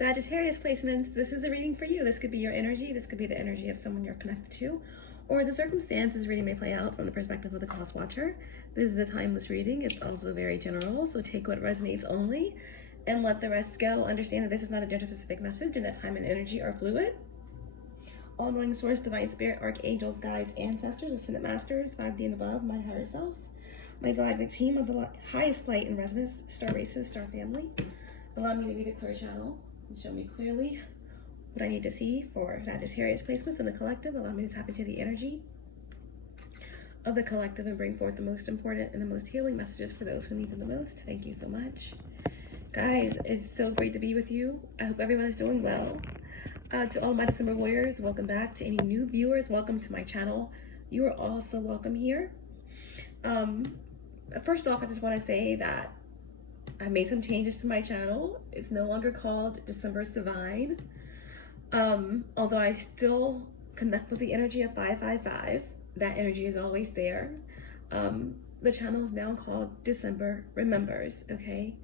Sagittarius placements, this is a reading for you. This could be your energy. This could be the energy of someone you're connected to, or the circumstances reading may play out from the perspective of the cosmos watcher. This is a timeless reading. It's also very general, so take what resonates only and let the rest go. Understand that this is not a gender-specific message and that time and energy are fluid. All-knowing source, divine spirit, archangels, guides, ancestors, ascended masters, 5D and above, my higher self, my galactic team of the highest light and resonance, star races, star family. Allow me to be the clear channel and show me clearly what I need to see for Sagittarius placements in the collective. Allow me to tap into the energy of the collective and bring forth the most important and the most healing messages for those who need them the most. Thank you so much. Guys, it's so great to be with you. I hope everyone is doing well. To all my December warriors, welcome back. To any new viewers, welcome to my channel. You are also welcome here. First off, I just want to say that I made some changes to my channel. It's no longer called DecembersDivine. Although I still connect with the energy of 555, that energy is always there. The channel is now called DecembersRemembers, okay?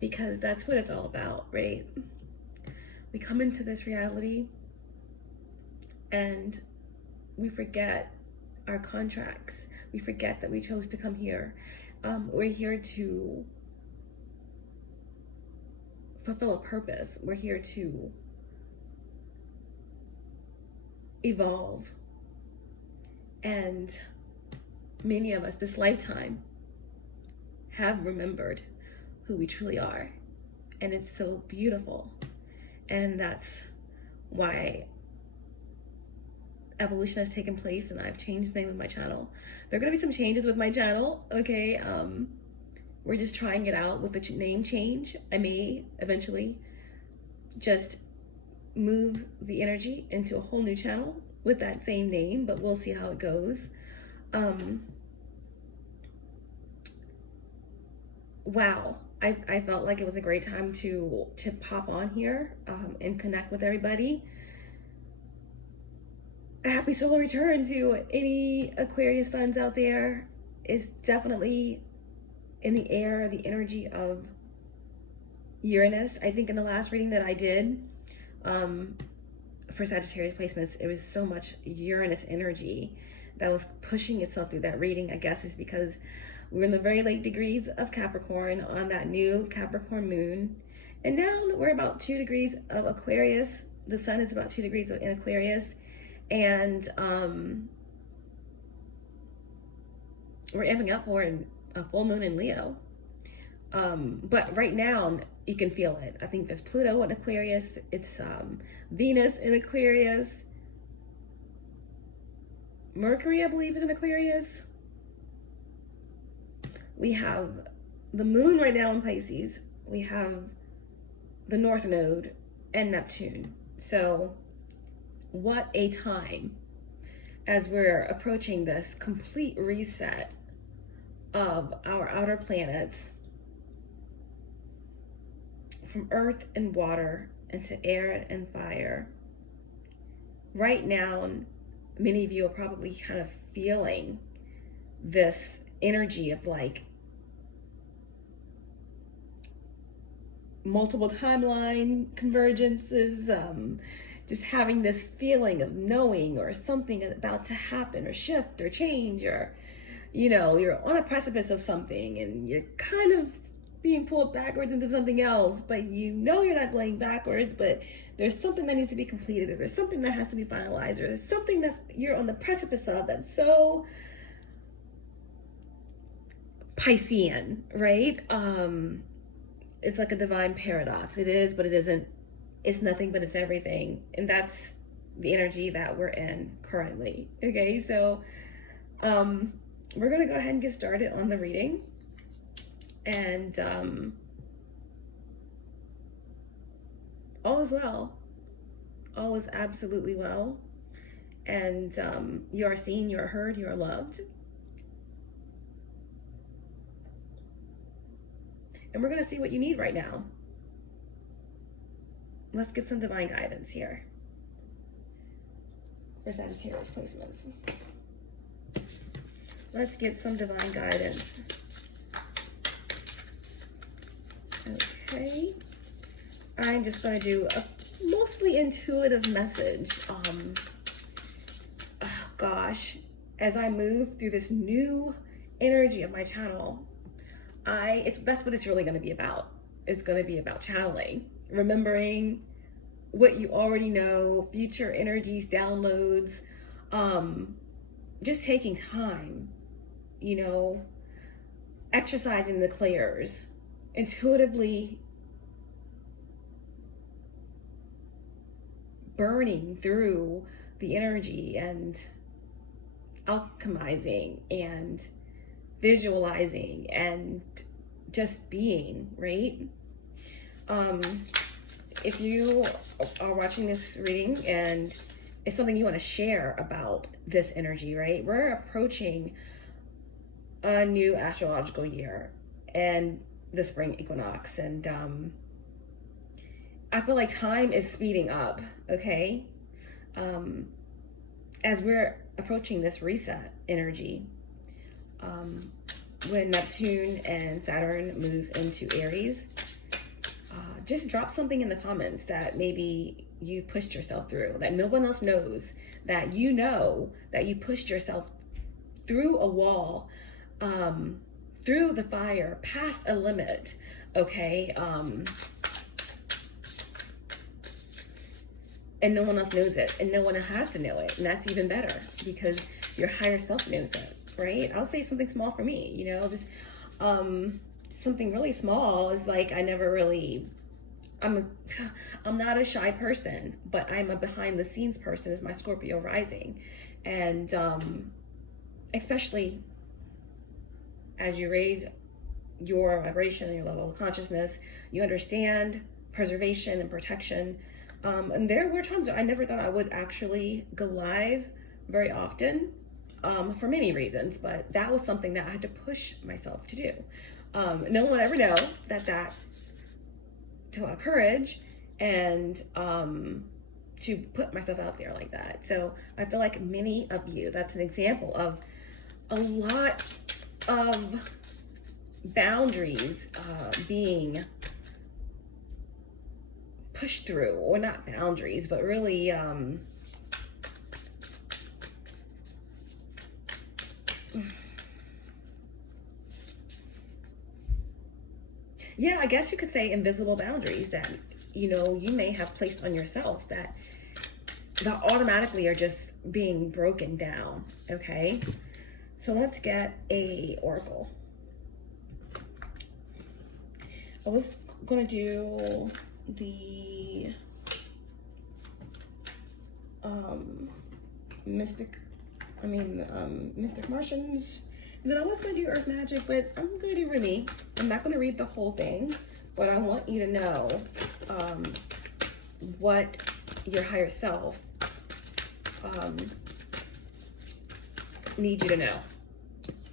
Because that's what it's all about, right? We come into this reality and we forget our contracts. We forget that we chose to come here. We're here to fulfill a purpose. We're here to evolve. And many of us this lifetime have remembered who we truly are. And it's so beautiful. And that's why evolution has taken place and I've changed the name of my channel. There are going to be some changes with my channel, okay? We're just trying it out with the name change. I may eventually just move the energy into a whole new channel with that same name, but we'll see how it goes. Wow, I felt like it was a great time to pop on here and connect with everybody. A happy solar return to any Aquarius suns out there. Is definitely in the air, the energy of Uranus. I think in the last reading that I did for Sagittarius placements, it was so much Uranus energy that was pushing itself through that reading. I guess is because we're in the very late degrees of Capricorn on that new Capricorn moon. And now we're about 2 degrees of Aquarius. The sun is about 2 degrees in Aquarius. And we're amping up for a full moon in Leo. But right now, you can feel it. I think there's Pluto in Aquarius. It's Venus in Aquarius. Mercury, I believe, is in Aquarius. We have the moon right now in Pisces. We have the North Node and Neptune. So what a time as we're approaching this complete reset of our outer planets from earth and water into air and fire. Right now, many of you are probably kind of feeling this energy of like multiple timeline convergences, just having this feeling of knowing or something about to happen or shift or change, or you know, you're on a precipice of something and you're kind of being pulled backwards into something else, but you know you're not going backwards, but there's something that needs to be completed, or there's something that has to be finalized, or there's something that's you're on the precipice of that's so Piscean, right? It's like a divine paradox. It is, but it isn't. It's nothing, but it's everything. And that's the energy that we're in currently. Okay, so we're going to go ahead and get started on the reading. And all is well. All is absolutely well. And you are seen, you are heard, you are loved. And we're going to see what you need right now. Let's get some divine guidance here for Sagittarius placements. Let's get some divine guidance. Okay. I'm just going to do a mostly intuitive message. Oh gosh, as I move through this new energy of my channel, that's what it's really going to be about. It's going to be about channeling, remembering what you already know, future energies, downloads, just taking time, you know, exercising the clairs, intuitively burning through the energy and alchemizing and visualizing and just being, right? If you are watching this reading and it's something you want to share about this energy, right? We're approaching a new astrological year and the spring equinox, and I feel like time is speeding up, okay? As we're approaching this reset energy, when Neptune and Saturn moves into Aries, just drop something in the comments that maybe you pushed yourself through, that no one else knows, that you know that you pushed yourself through a wall, through the fire, past a limit, okay? And no one else knows it, and no one has to know it, and that's even better because your higher self knows it, right? I'll say something small for me, you know, just something really small is like I'm not a shy person, but I'm a behind the scenes person, is my Scorpio rising, and especially as you raise your vibration and your level of consciousness, you understand preservation and protection. And there were times I never thought I would actually go live very often, for many reasons, but that was something that I had to push myself to do. No one will ever know that took a lot of courage and to put myself out there like that. So I feel like many of you, that's an example of a lot of boundaries being pushed through, or not boundaries, but really yeah, I guess you could say invisible boundaries that, you know, you may have placed on yourself that automatically are just being broken down, okay? So let's get a oracle. I was gonna do the Mystic Martians, and then I was going to do Earth Magic, but I'm going to do Remy. I'm not going to read the whole thing, but I want you to know what your higher self needs you to know,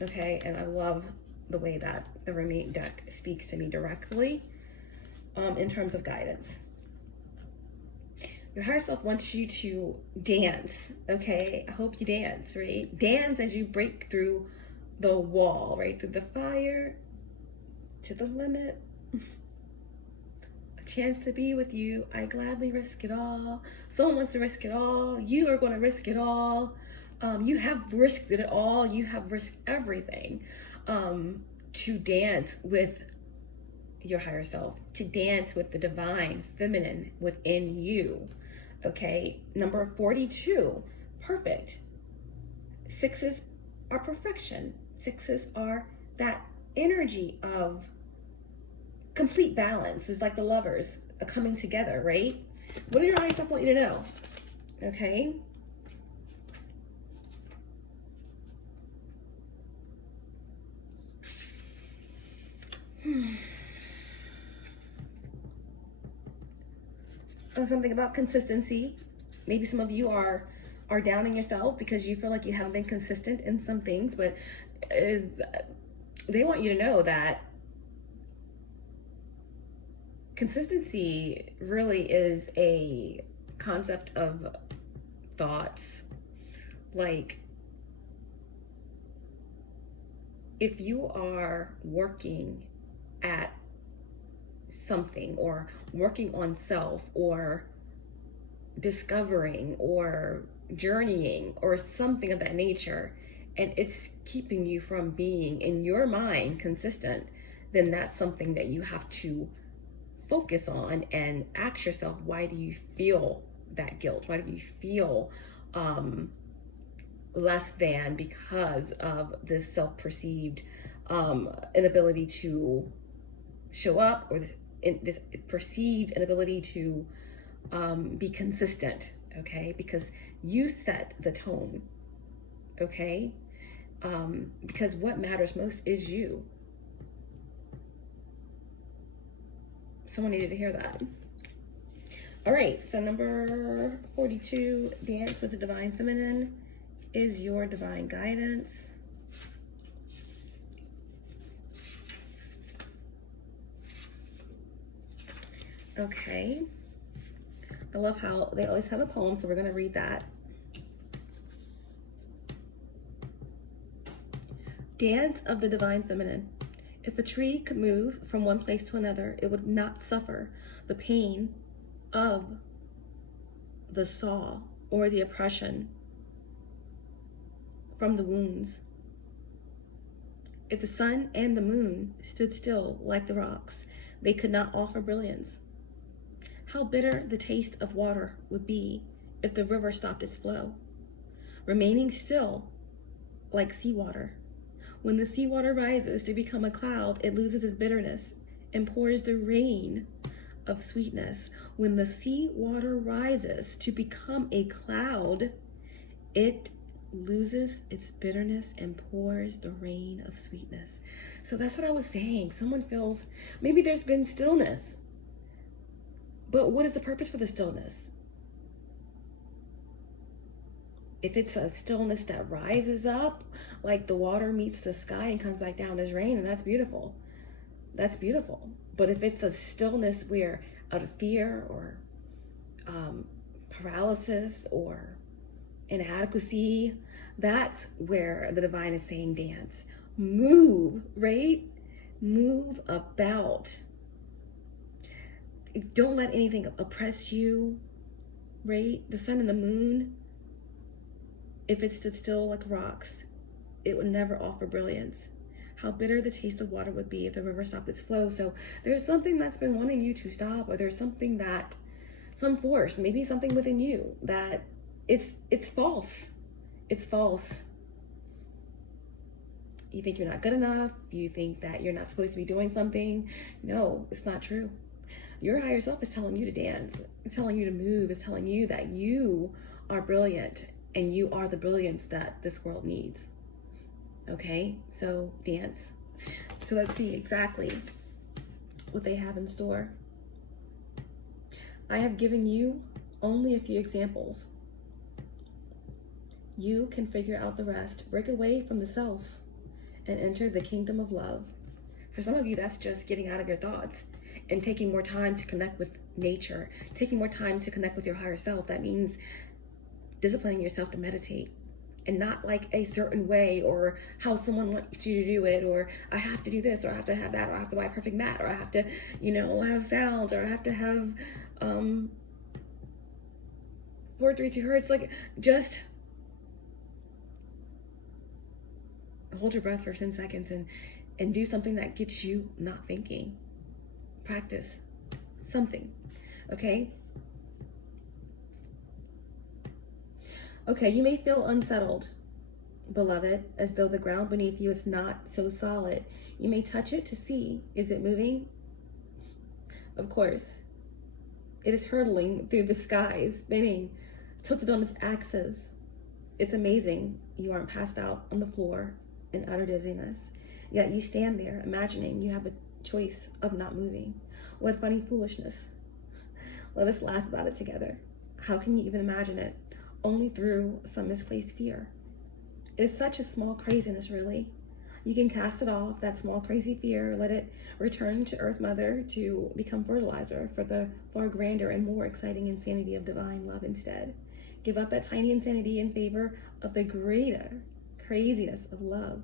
okay? And I love the way that the Remy deck speaks to me directly in terms of guidance. Your higher self wants you to dance, okay? I hope you dance, right? Dance as you break through the wall, right? Through the fire, to the limit. A chance to be with you. I gladly risk it all. Someone wants to risk it all. You are going to risk it all. You have risked it all. You have risked everything to dance with your higher self, to dance with the divine feminine within you. Okay, number 42, perfect. Sixes are perfection. Sixes are that energy of complete balance. It's like the lovers coming together, right? What do your higher self want you to know? Okay. Something about consistency. Maybe some of you are doubting yourself because you feel like you haven't been consistent in some things, but they want you to know that consistency really is a concept of thoughts. Like, if you are working at something, or working on self, or discovering, or journeying, or something of that nature, and it's keeping you from being in your mind consistent, then that's something that you have to focus on and ask yourself, why do you feel that guilt? Why do you feel less than because of this self-perceived inability to show up, or this perceived inability to be consistent, okay? Because you set the tone, okay? Because what matters most is you. Someone needed to hear that. All right, so number 42, dance with the divine feminine is your divine guidance. Okay. I love how they always have a poem, so we're going to read that. Dance of the divine feminine. If a tree could move from one place to another, it would not suffer the pain of the saw or the oppression from the wounds. If the sun and the moon stood still like the rocks, they could not offer brilliance. How bitter the taste of water would be if the river stopped its flow, remaining still like seawater. When the seawater rises to become a cloud, it loses its bitterness and pours the rain of sweetness. When the seawater rises to become a cloud, it loses its bitterness and pours the rain of sweetness. So that's what I was saying. Someone feels, maybe there's been stillness, but what is the purpose for the stillness? If it's a stillness that rises up, like the water meets the sky and comes back down as rain, and that's beautiful. That's beautiful. But if it's a stillness where out of fear or paralysis or inadequacy, that's where the divine is saying dance. Move, right? Move about. Don't let anything oppress you, right? The sun and the moon, if it stood still like rocks, it would never offer brilliance. How bitter the taste of water would be if the river stopped its flow. So there's something that's been wanting you to stop, or there's something that, some force, maybe something within you that it's false. It's false. You think you're not good enough. You think that you're not supposed to be doing something. No, it's not true. Your higher self is telling you to dance. It's telling you to move. It's telling you that you are brilliant and you are the brilliance that this world needs. Okay, so dance. So let's see exactly what they have in store. I have given you only a few examples. You can figure out the rest. Break away from the self and enter the kingdom of love. For some of you, that's just getting out of your thoughts and taking more time to connect with nature, taking more time to connect with your higher self. That means disciplining yourself to meditate, and not like a certain way or how someone wants you to do it, or I have to do this, or I have to have that, or I have to buy a perfect mat, or I have to, have sounds, or I have to have 432 hertz. Like, just hold your breath for 10 seconds and do something that gets you not thinking. Practice something, okay? Okay, you may feel unsettled, beloved, as though the ground beneath you is not so solid. You may touch it to see, is it moving? Of course. It is hurtling through the sky, spinning, tilted on its axis. It's amazing you aren't passed out on the floor in utter dizziness. Yet you stand there imagining you have a choice of not moving. What funny foolishness. Let us laugh about it together. How can you even imagine it? Only through some misplaced fear. It is such a small craziness, really. You can cast it off, that small crazy fear, let it return to Earth Mother to become fertilizer for the far grander and more exciting insanity of divine love instead. Give up that tiny insanity in favor of the greater craziness of love.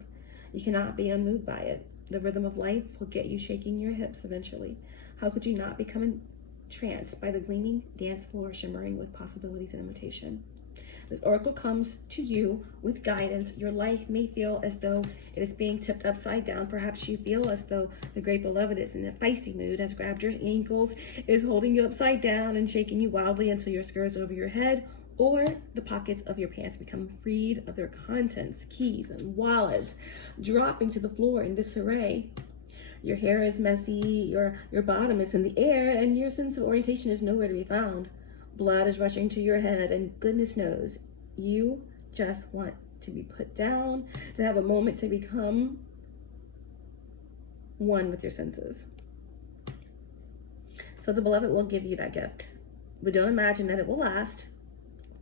You cannot be unmoved by it. The rhythm of life will get you shaking your hips eventually. How could you not become entranced by the gleaming dance floor shimmering with possibilities and invitation? This oracle comes to you with guidance. Your life may feel as though it is being tipped upside down. Perhaps you feel as though the great beloved is in a feisty mood, has grabbed your ankles, is holding you upside down and shaking you wildly until your skirt is over your head, or the pockets of your pants become freed of their contents, keys and wallets, dropping to the floor in disarray. Your hair is messy, your bottom is in the air, and your sense of orientation is nowhere to be found. Blood is rushing to your head, and goodness knows, you just want to be put down, to have a moment to become one with your senses. So the beloved will give you that gift, but don't imagine that it will last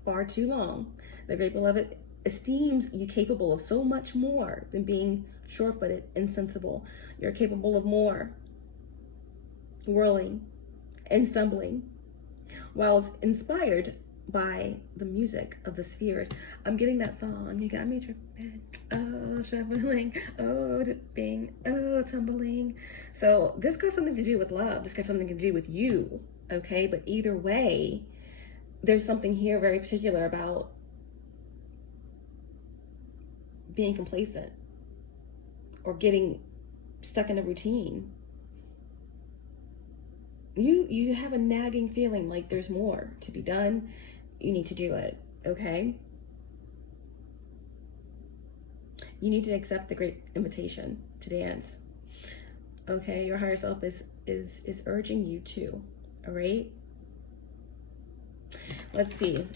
far too long. The great beloved esteems you capable of so much more than being sure-footed and sensible. You're capable of more, whirling and stumbling, while inspired by the music of the spheres. I'm getting that song. You got me tripping, oh, shuffling, oh, dipping, oh, tumbling. So this got something to do with love. This got something to do with you, okay? But either way, there's something here very particular about being complacent or getting stuck in a routine. You have a nagging feeling like there's more to be done. You need to do it, okay? You need to accept the great invitation to dance, okay? Your higher self is urging you to, all right? Let's see.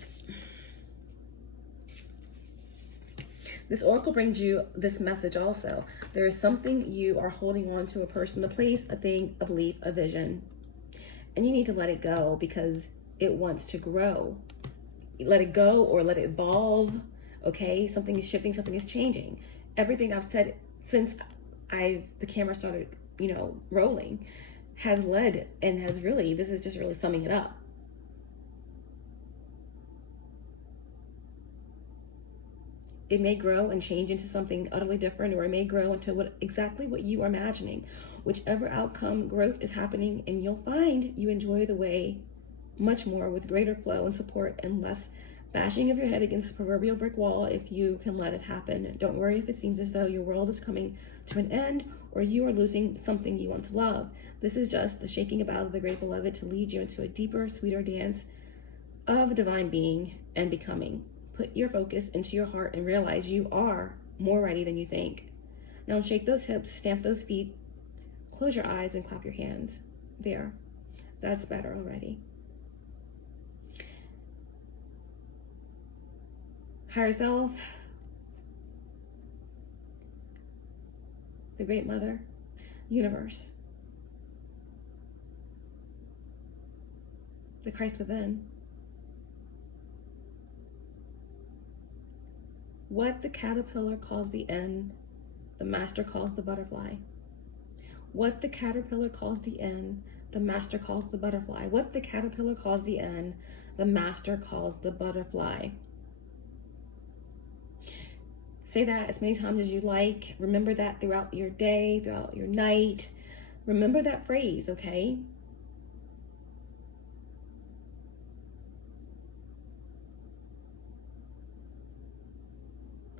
This oracle brings you this message also. There is something you are holding on to, a person, a place, a thing, a belief, a vision. And you need to let it go because it wants to grow. Let it go or let it evolve, okay? Something is shifting, something is changing. Everything I've said since the camera started, rolling has led and has really, this is just really summing it up. It may grow and change into something utterly different, or it may grow into exactly what you are imagining. Whichever outcome, growth is happening, and you'll find you enjoy the way much more with greater flow and support and less bashing of your head against the proverbial brick wall if you can let it happen. Don't worry if it seems as though your world is coming to an end or you are losing something you once loved. This is just the shaking about of the great beloved to lead you into a deeper, sweeter dance of divine being and becoming. Put your focus into your heart and realize you are more ready than you think. Now shake those hips, stamp those feet, close your eyes and clap your hands. There, that's better already. Higher self, the great mother, universe, the Christ within. What the caterpillar calls the end, the master calls the butterfly. What the caterpillar calls the end, the master calls the butterfly. What the caterpillar calls the end, the master calls the butterfly. Say that as many times as you like. Remember that throughout your day, throughout your night. Remember that phrase, okay?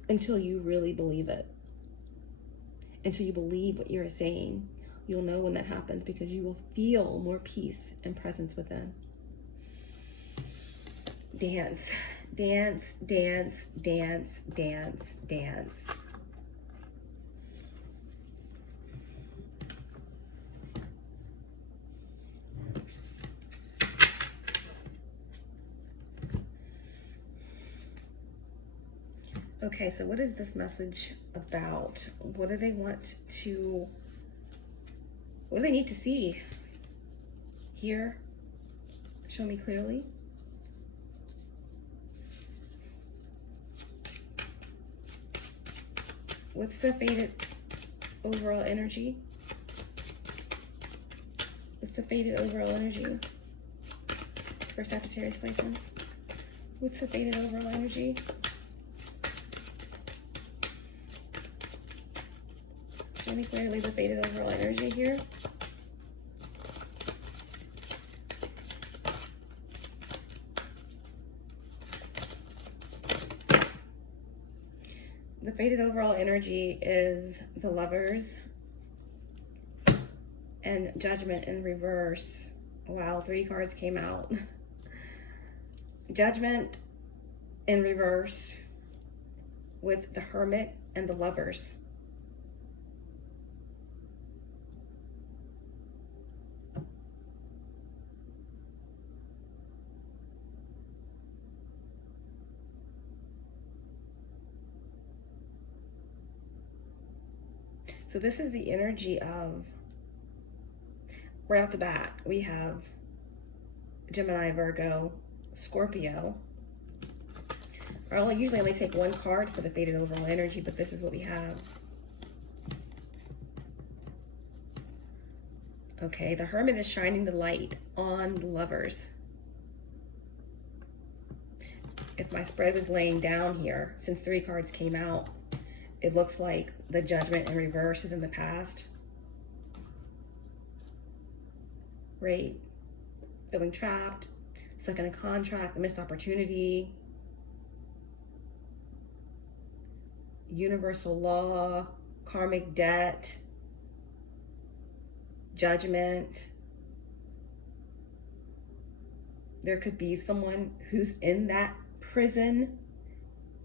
Until you really believe it. Until you believe what you're saying. You'll know when that happens because you will feel more peace and presence within. Dance, dance, dance, dance, dance, dance. Okay, so what is this message about? What do they need to see? Here, show me clearly. What's the faded overall energy? What's the faded overall energy for Sagittarius placements? What's the faded overall energy? Let me clearly the faded overall energy here. The faded overall energy is the Lovers and Judgment in reverse. Wow, 3 cards came out. Judgment in reverse with the Hermit and the Lovers. So this is the energy of, right off the bat, we have Gemini, Virgo, Scorpio. I usually only take 1 card for the faded overall energy, but this is what we have. Okay, the Hermit is shining the light on the Lovers. If my spread was laying down here, since 3 cards came out, it looks like the Judgment in reverse is in the past. Right? Feeling trapped, stuck in a contract, a missed opportunity. Universal law, karmic debt, judgment. There could be someone who's in that prison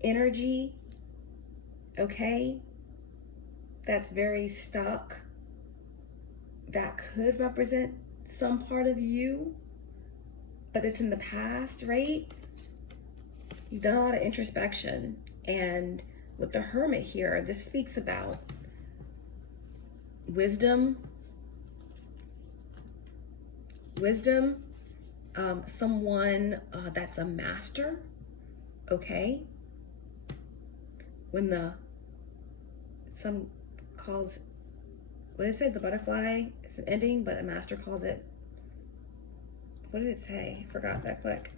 energy, okay, that's very stuck. That could represent some part of you, but it's in the past, right? You've done a lot of introspection, and with the Hermit here, this speaks about wisdom, someone that's a master, okay? When some calls, what did it say? The butterfly is an ending, but a master calls it, what did it say? Forgot that quick.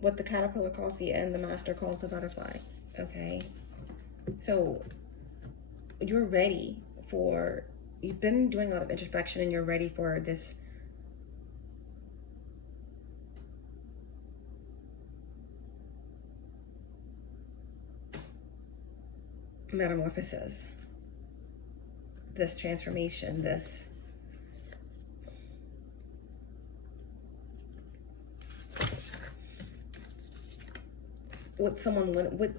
What the caterpillar calls the end, the master calls the butterfly, okay? So you're ready for, you've been doing a lot of introspection and you're ready for this metamorphosis, this transformation, this what someone wanted, what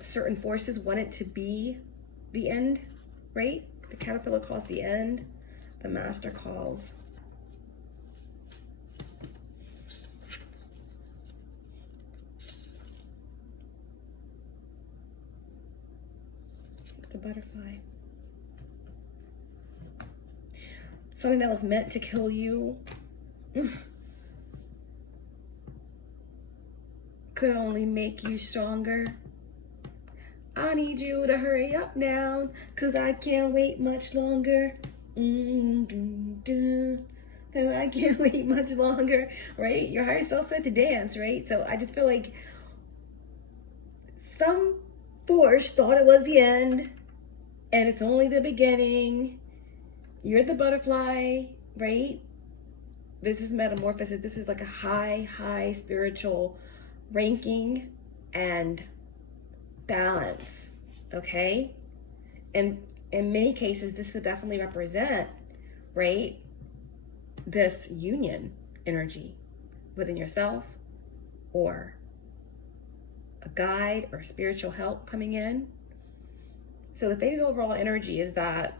certain forces want it to be the end, right? The caterpillar calls the end, the master calls the butterfly. Something that was meant to kill you could only make you stronger. I need you to hurry up now, 'cause I can't wait much longer. 'Cause I can't wait much longer, right? Your heart's so set to dance, right? So I just feel like some force thought it was the end, and it's only the beginning. You're the butterfly, right? This is metamorphosis. This is like a high spiritual ranking and balance, okay? And in many cases, this would definitely represent, right, this union energy within yourself, or a guide or spiritual help coming in. So the faded overall energy is that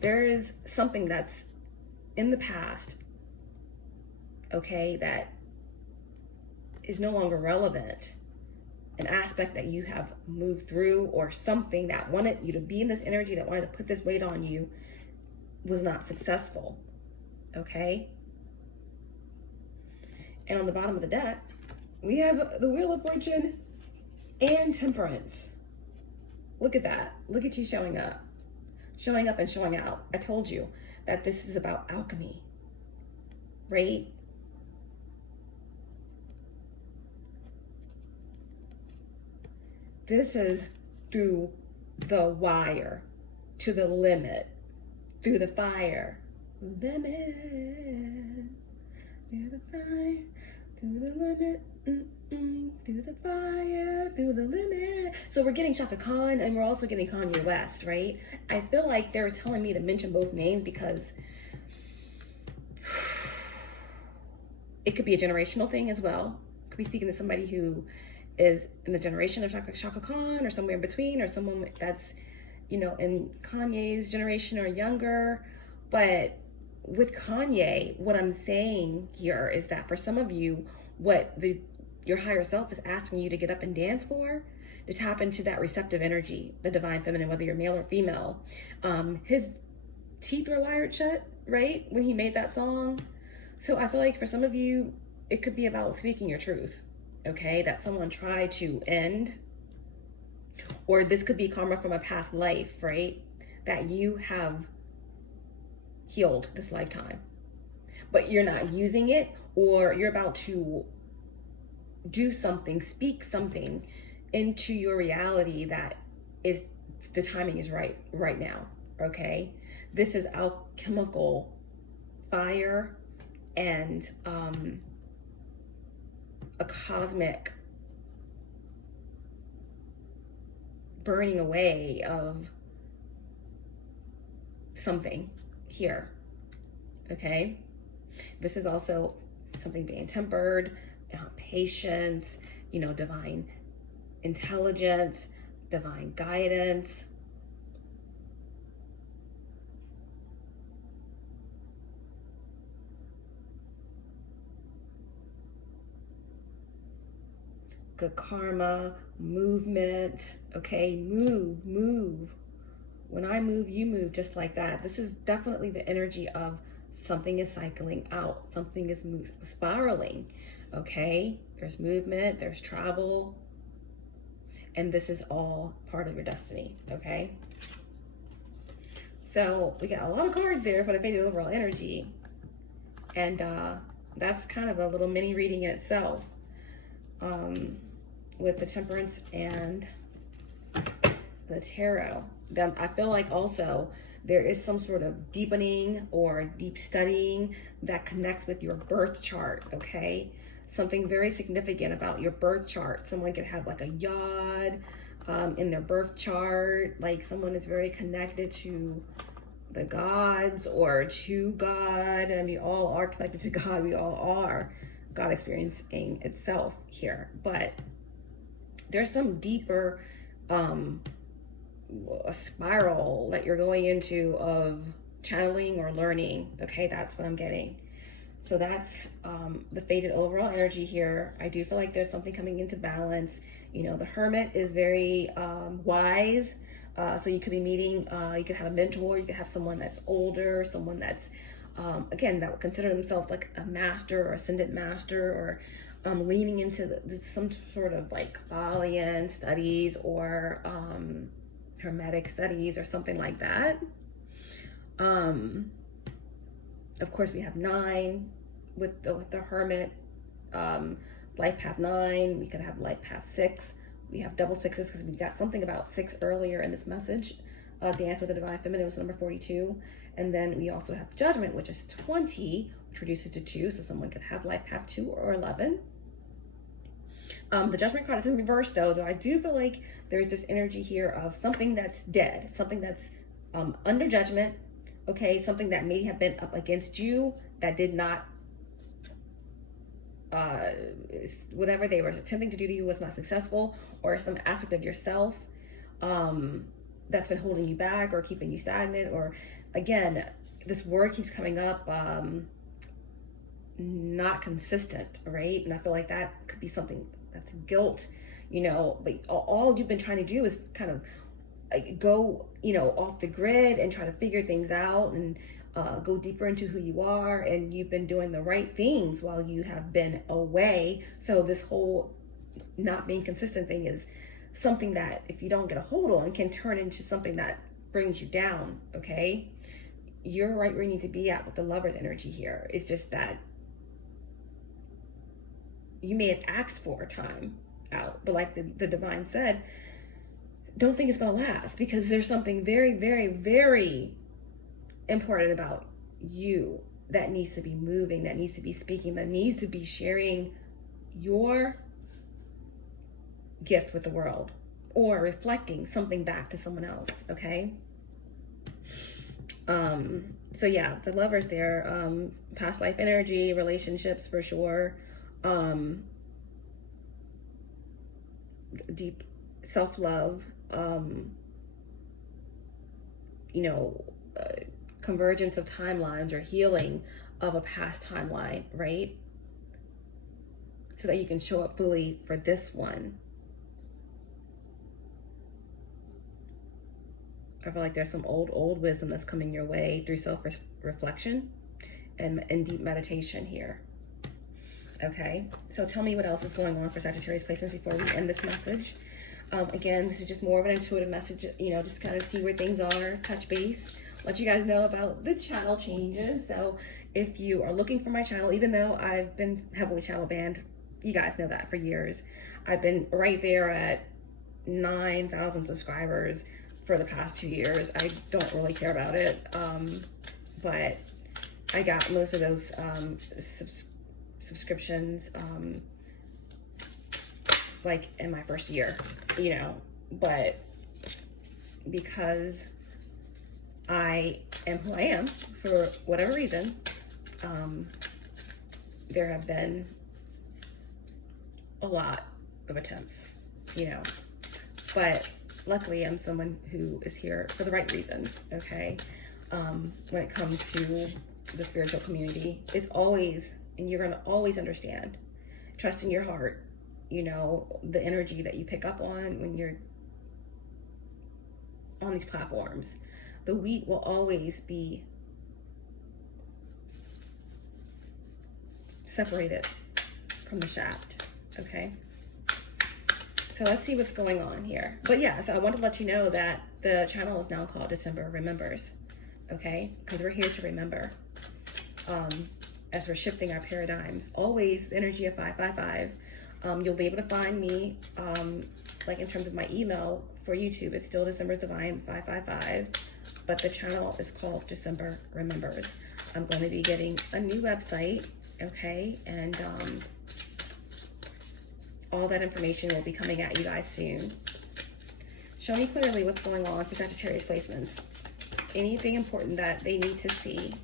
there is something that's in the past, okay, that is no longer relevant, an aspect that you have moved through, or something that wanted you to be in this energy, that wanted to put this weight on you, was not successful, okay? And on the bottom of the deck, we have the Wheel of Fortune and Temperance, Look at that. Look at you showing up. Showing up and showing out. I told you that this is about alchemy, right? This is through the wire, to the limit, through the fire. Limit, through the fire, through the limit, through the fire, through the limit. So we're getting Shaka Khan and we're also getting Kanye West, right? I feel like they're telling me to mention both names because it could be a generational thing as well. Could be speaking to somebody who is in the generation of Shaka Khan or somewhere in between, or someone that's, you know, in Kanye's generation or younger. But with Kanye, what I'm saying here is that for some of you, what your higher self is asking you to get up and dance for, to tap into that receptive energy, the divine feminine, whether you're male or female. His teeth were wired shut, right? When he made that song. So I feel like for some of you, it could be about speaking your truth, okay? That someone tried to end, or this could be karma from a past life, right? That you have healed this lifetime, but you're not using it, or you're about to do something, speak something into your reality that is, the timing is right now, okay? This is alchemical fire and a cosmic burning away of something here, okay? This is also something being tempered, patience, you know, divine intelligence, divine guidance. Good karma, movement, okay? Move. When I move, you move, just like that. This is definitely the energy of something is cycling out, something is spiraling, okay? There's movement, there's travel, and this is all part of your destiny, okay? So we got a lot of cards there for the faded overall energy, and that's kind of a little mini reading in itself, with the temperance and the tarot. Then I feel like also there is some sort of deepening or deep studying that connects with your birth chart, okay? Something very significant about your birth chart. Someone could have like a yod in their birth chart, like someone is very connected to the gods or to God, and we all are connected to God. We all are God experiencing itself here, but there's some deeper a spiral that you're going into of channeling or learning, okay? That's what I'm getting. So that's the faded overall energy here. I do feel like there's something coming into balance. You know, the Hermit is very wise. So you could be meeting, you could have a mentor, you could have someone that's older, someone that's, again, that would consider themselves like a master or ascendant master, or leaning into some sort of like Kabbalion studies or Hermetic studies or something like that. Of course, we have 9 with the Hermit, life path 9. We could have life path 6. We have double 6s because we got something about 6 earlier in this message. Dance with the Divine Feminine was number 42. And then we also have Judgment, which is 20, which reduces to 2. So someone could have life path 2 or 11. The Judgment card is in reverse though I do feel like there's this energy here of something that's dead, something that's under judgment, okay? Something that may have been up against you that did not, whatever they were attempting to do to you was not successful, or some aspect of yourself that's been holding you back or keeping you stagnant, or again, this word keeps coming up, not consistent, right? And I feel like that could be something that's guilt, you know, but all you've been trying to do is kind of go, you know, off the grid and try to figure things out and go deeper into who you are, and you've been doing the right things while you have been away. So this whole not being consistent thing is something that if you don't get a hold on can turn into something that brings you down, okay? You're right where you need to be at with the Lover's energy here. It's just that you may have asked for time out, but like the divine said, don't think it's gonna last, because there's something very, very, very important about you that needs to be moving, that needs to be speaking, that needs to be sharing your gift with the world, or reflecting something back to someone else, okay? So yeah, the Lovers there, past life energy, relationships for sure, deep self-love, convergence of timelines or healing of a past timeline, right? So that you can show up fully for this one. I feel like there's some old wisdom that's coming your way through self-reflection and deep meditation here. Okay, so tell me what else is going on for Sagittarius placements before we end this message. Again, this is just more of an intuitive message, just kind of see where things are, touch base, let you guys know about the channel changes. So if you are looking for my channel, even though I've been heavily shadow banned, you guys know that for years, I've been right there at 9,000 subscribers for the past 2 years. I don't really care about it, but I got most of those subscriptions like in my first year, but because I am who I am for whatever reason, there have been a lot of attempts, but luckily I'm someone who is here for the right reasons, okay? When it comes to the spiritual community, it's always, and you're gonna always understand, trust in your heart, the energy that you pick up on when you're on these platforms. The wheat will always be separated from the shaft, okay? So let's see what's going on here. But yeah, so I want to let you know that the channel is now called December Remembers, okay? Because we're here to remember. As we're shifting our paradigms, always the energy of 555. You'll be able to find me, like in terms of my email for YouTube, it's still DecembersDivine 555, but the channel is called December Remembers. I'm going to be getting a new website, okay? And all that information will be coming at you guys soon. Show me clearly what's going on for Sagittarius placements. Anything important that they need to see.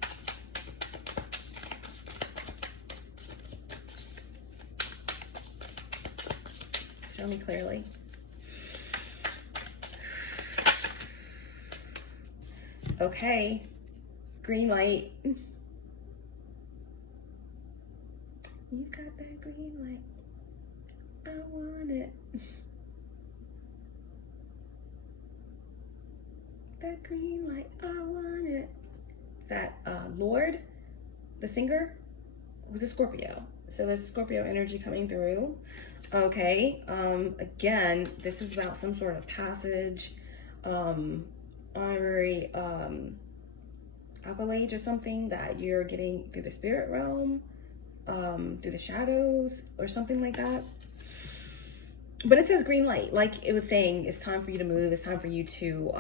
Show me clearly. Okay, green light. You got that green light. I want it. That green light, I want it. Is that Lord, the singer? Was a Scorpio. So there's Scorpio energy coming through. Okay, again, this is about some sort of passage, honorary accolades or something that you're getting through the spirit realm, through the shadows or something like that. But it says green light, like it was saying, it's time for you to move. It's time for you to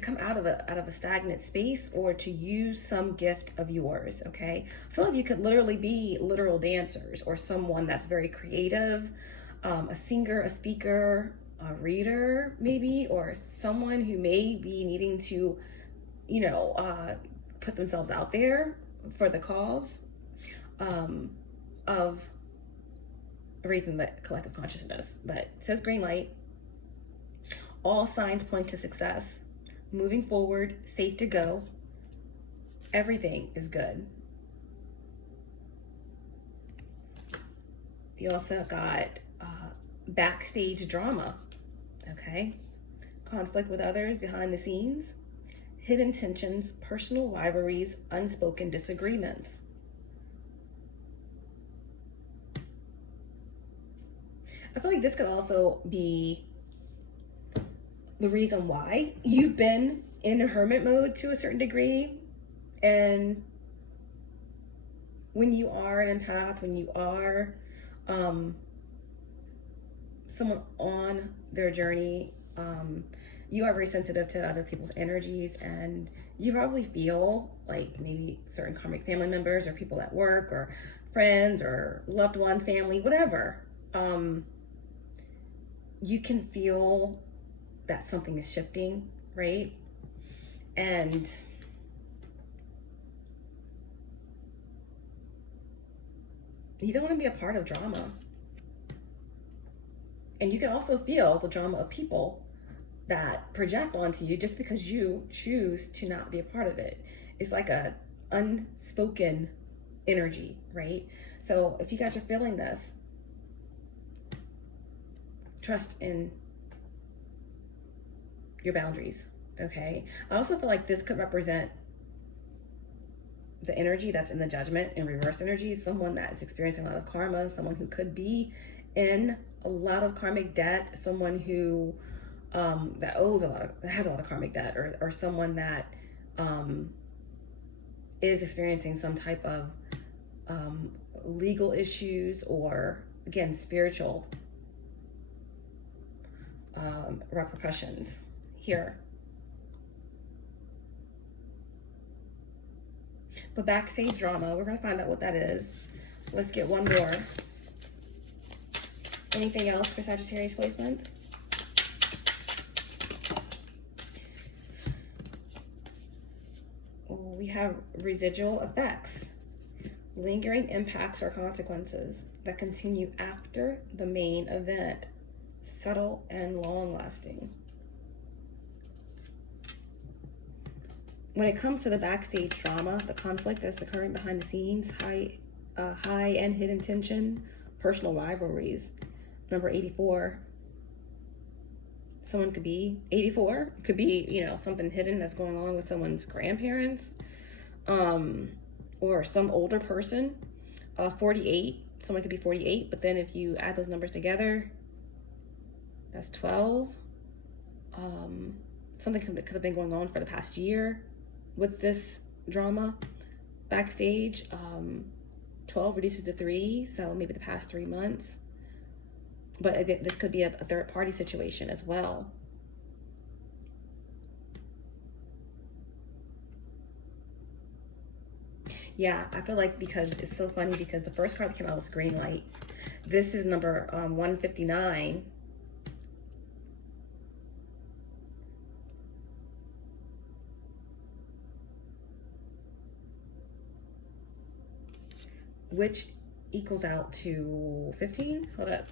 come out of a stagnant space, or to use some gift of yours, okay? Some of you could literally be literal dancers, or someone that's very creative, a singer, a speaker, a reader maybe, or someone who may be needing to, put themselves out there for the cause of raising the collective consciousness. But it says green light. All signs point to success. Moving forward, safe to go. Everything is good. You also got backstage drama, okay? Conflict with others behind the scenes. Hidden tensions, personal rivalries, unspoken disagreements. I feel like this could also be the reason why you've been in hermit mode to a certain degree. And when you are an empath, when you are someone on their journey, you are very sensitive to other people's energies, and you probably feel like maybe certain karmic family members or people at work or friends or loved ones, family, whatever, you can feel that something is shifting, right? And you don't want to be a part of drama. And you can also feel the drama of people that project onto you just because you choose to not be a part of it. It's like a unspoken energy, right? So if you guys are feeling this, trust in your boundaries, okay? I also feel like this could represent the energy that's in the judgment and reverse energy, someone that is experiencing a lot of karma, someone who could be in a lot of karmic debt, someone who that owes a lot of, that has a lot of karmic debt, or someone that is experiencing some type of legal issues, or again, spiritual repercussions here. But backstage drama, we're going to find out what that is. Let's get one more. Anything else for Sagittarius placements? Oh, we have residual effects, lingering impacts or consequences that continue after the main event, subtle and long-lasting. When it comes to the backstage drama, the conflict that's occurring behind the scenes, high and hidden tension, personal rivalries. Number 84. Someone could be 84. Could be, you know, something hidden that's going on with someone's grandparents, or some older person. 48. Someone could be 48. But then if you add those numbers together, that's 12. Something could have been going on for the past year with this drama backstage. 12 reduces to 3, so maybe the past 3 months. But this could be a third party situation as well. Yeah, I feel like, because it's so funny, because the first card that came out was green light. This is number 159. Which equals out to 15. Hold up.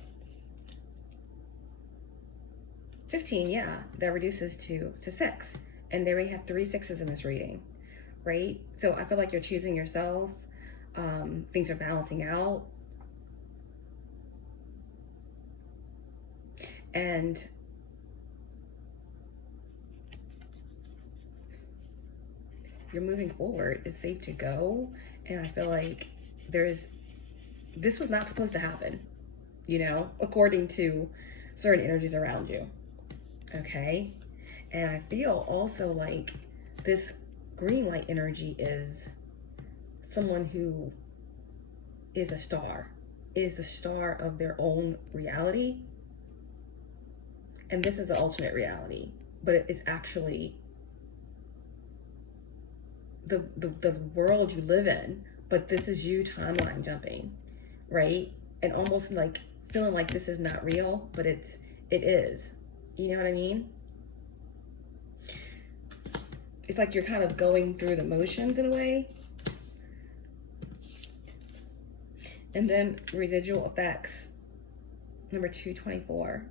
15, yeah. That reduces to 6. And there we have 3 6s in this reading, right? So I feel like you're choosing yourself. Things are balancing out. And you're moving forward. It's safe to go. And I feel like this was not supposed to happen, you know, according to certain energies around you. Okay. And I feel also like this green light energy is someone who is a star, is the star of their own reality. And this is an alternate reality, but it is actually the world you live in. But this is you timeline jumping, right? And almost like feeling like this is not real, but it is. You know what I mean? It's like you're kind of going through the motions in a way. And then residual effects, number 224.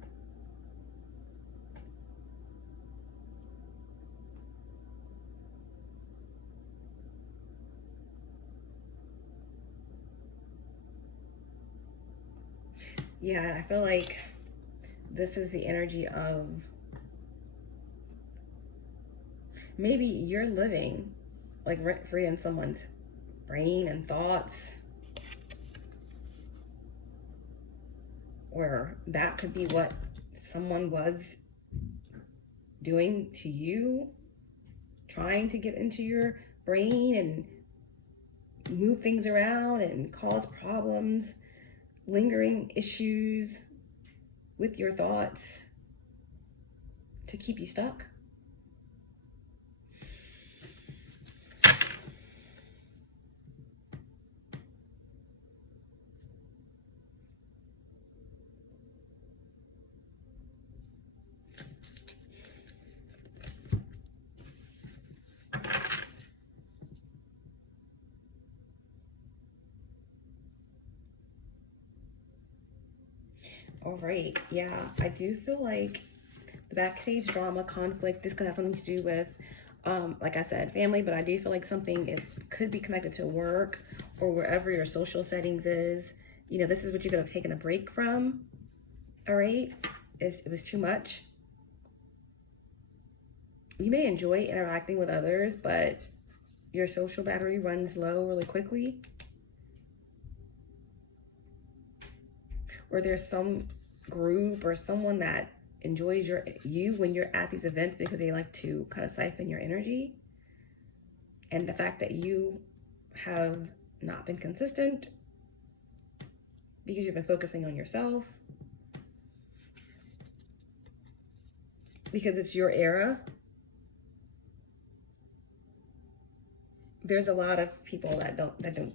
Yeah, I feel like this is the energy of maybe you're living like rent-free in someone's brain and thoughts, or that could be what someone was doing to you, trying to get into your brain and move things around and cause problems, lingering issues with your thoughts to keep you stuck. All right, yeah, I do feel like the backstage drama, conflict, this could have something to do with, like I said, family, but I do feel like something could be connected to work or wherever your social settings is. You know, this is what you could have taken a break from, all right? It was too much. You may enjoy interacting with others, but your social battery runs low really quickly. Or there's some group or someone that enjoys you when you're at these events because they like to kind of siphon your energy. And the fact that you have not been consistent because you've been focusing on yourself, because it's your era. There's a lot of people that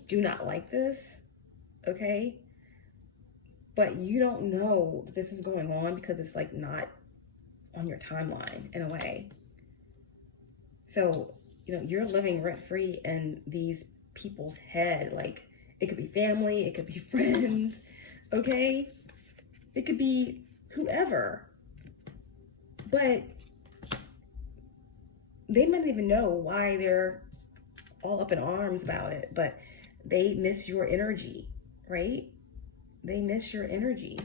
do not like this, okay? But you don't know that this is going on because it's like not on your timeline in a way. So, you know, you're living rent free in these people's head. Like, it could be family, it could be friends, okay? It could be whoever. But they might not even know why they're all up in arms about it, but they miss your energy, right? They miss your energy.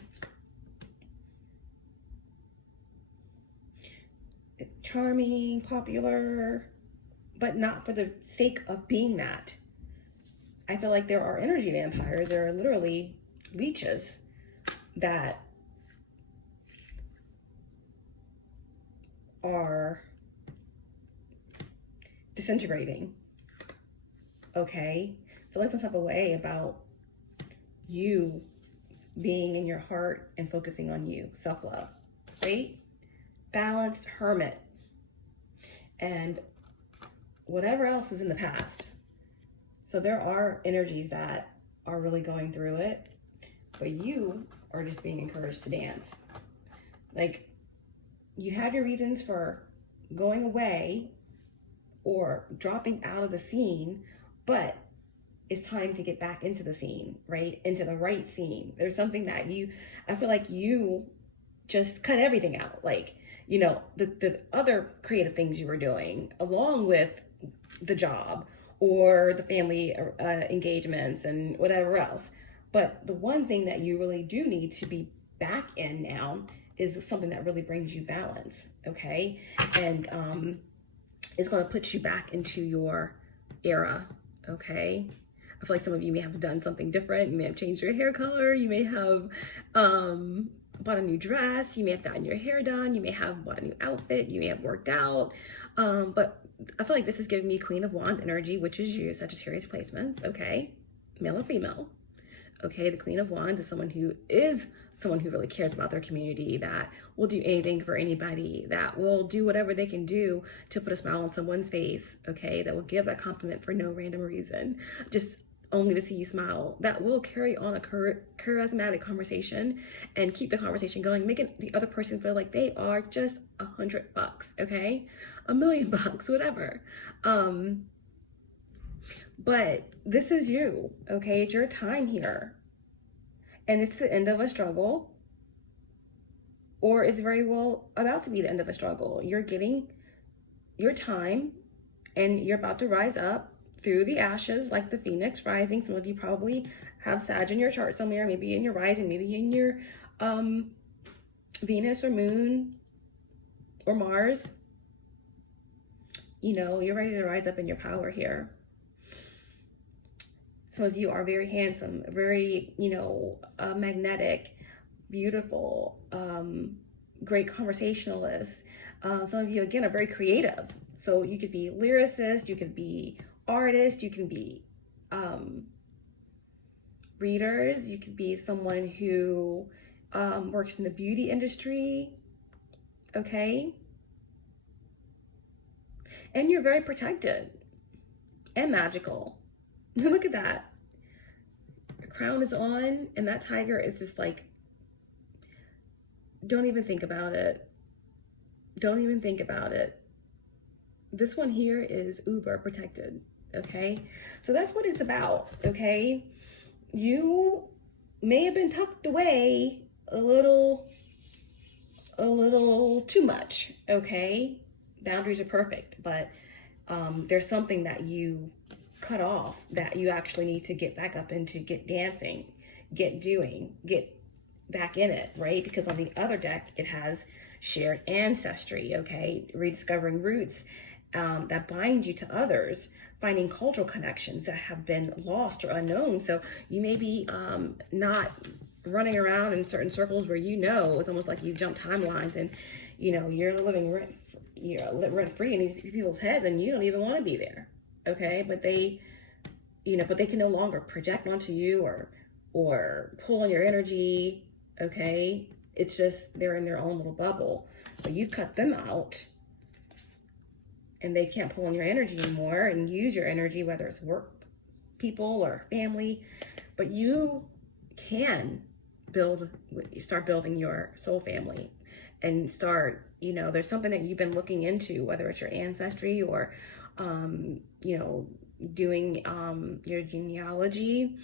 Charming, popular, but not for the sake of being that. I feel like there are energy vampires. There are literally leeches that are disintegrating. Okay? Feeling some type of way about you being in your heart and focusing on you. Self-love, right? Balanced hermit. And whatever else is in the past. So there are energies that are really going through it, but you are just being encouraged to dance. Like, you have your reasons for going away or dropping out of the scene, but it's time to get back into the scene, right? Into the right scene. There's something that I feel like you just cut everything out. Like, you know, the other creative things you were doing along with the job or the family engagements and whatever else. But the one thing that you really do need to be back in now is something that really brings you balance, okay? And it's going to put you back into your era, okay? I feel like some of you may have done something different. You may have changed your hair color. You may have bought a new dress. You may have gotten your hair done. You may have bought a new outfit. You may have worked out. But I feel like this is giving me Queen of Wands energy, which is you, Sagittarius placements, okay? Male or female. Okay, the Queen of Wands is someone who really cares about their community, that will do anything for anybody, that will do whatever they can do to put a smile on someone's face, okay? That will give that compliment for no random reason, just only to see you smile. That will carry on a charismatic conversation and keep the conversation going, making the other person feel like they are just $100, okay? $1,000,000, whatever. But this is you, okay? It's your time here. And it's the end of a struggle, or it's very well about to be the end of a struggle. You're getting your time and you're about to rise up through the ashes like the phoenix rising. Some of you probably have Sag in your chart somewhere, maybe in your rising, maybe in your Venus or moon or Mars. You know, you're ready to rise up in your power here. Some of you are very handsome, very, magnetic, beautiful, great conversationalists. Some of you, again, are very creative. So you could be lyricist, you could be artist, you can be readers, you could be someone who works in the beauty industry, okay? And you're very protected and magical. Look at that. The crown is on, and that tiger is just like, don't even think about it. Don't even think about it. This one here is uber protected, okay? So that's what it's about, okay? You may have been tucked away a little too much, okay? Boundaries are perfect, but there's something that you cut off that you actually need to get back up into, get dancing, get doing, get back in it, right? Because on the other deck, it has shared ancestry, okay? Rediscovering roots that bind you to others, finding cultural connections that have been lost or unknown. So you may be not running around in certain circles where it's almost like you jump timelines and you're living rent free in these people's heads and you don't even want to be there, okay? But they can no longer project onto you or pull on your energy, okay? It's just they're in their own little bubble. But you cut them out and they can't pull on your energy anymore and use your energy, whether it's work people or family. But you can start building your soul family and start, there's something that you've been looking into, whether it's your ancestry or, doing your genealogy.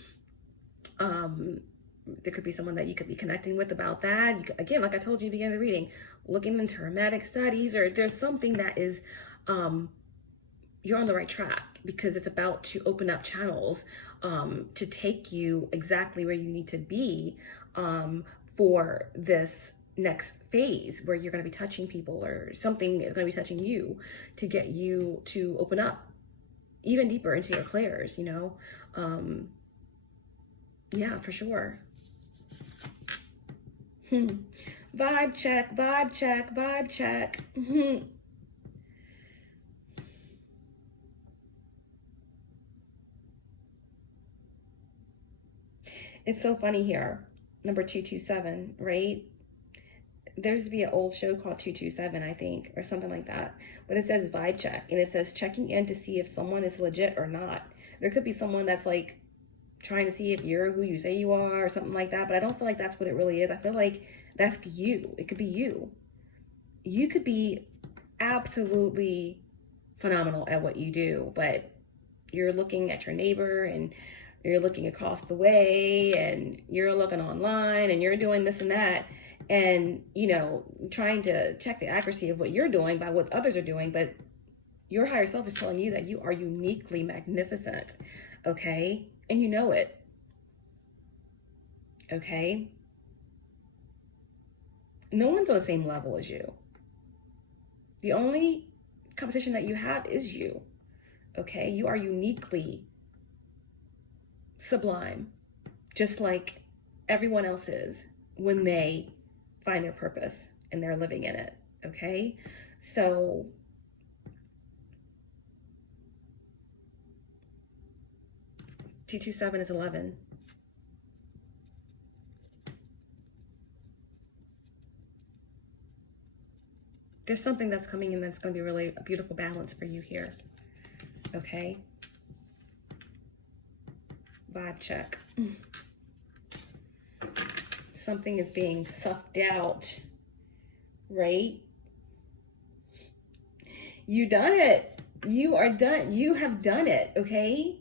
There could be someone that you could be connecting with about that. Again, like I told you at the beginning of the reading, looking into hermetic studies, or there's something that is, you're on the right track because it's about to open up channels to take you exactly where you need to be for this next phase where you're going to be touching people or something is going to be touching you to get you to open up even deeper into your clairs, yeah, for sure. Vibe check, vibe check, vibe check. It's so funny here. Number 227, right? There's be an old show called 227, I think, or something like that. But it says vibe check, and it says checking in to see if someone is legit or not. There could be someone that's like trying to see if you're who you say you are or something like that, but I don't feel like that's what it really is. I feel like that's you. It could be you. You could be absolutely phenomenal at what you do, but you're looking at your neighbor and you're looking across the way and you're looking online and you're doing this and that and, trying to check the accuracy of what you're doing by what others are doing, but your higher self is telling you that you are uniquely magnificent, okay? And you know it, okay? No one's on the same level as you. The only competition that you have is you, okay? You are uniquely sublime, just like everyone else is when they find their purpose and they're living in it, okay? So $227 is 11. There's something that's coming in that's going to be really a beautiful balance for you here, okay? Vibe check. Something is being sucked out, right? You done it. You are done. You have done it, okay?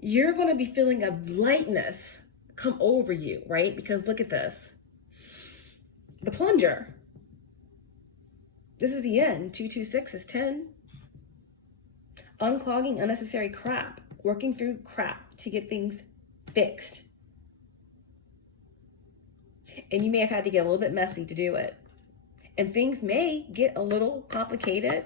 You're going to be feeling a lightness come over you, right? Because look at this. The plunger. This is the end. 226 is 10. Unclogging unnecessary crap. Working through crap to get things fixed. And you may have had to get a little bit messy to do it. And things may get a little complicated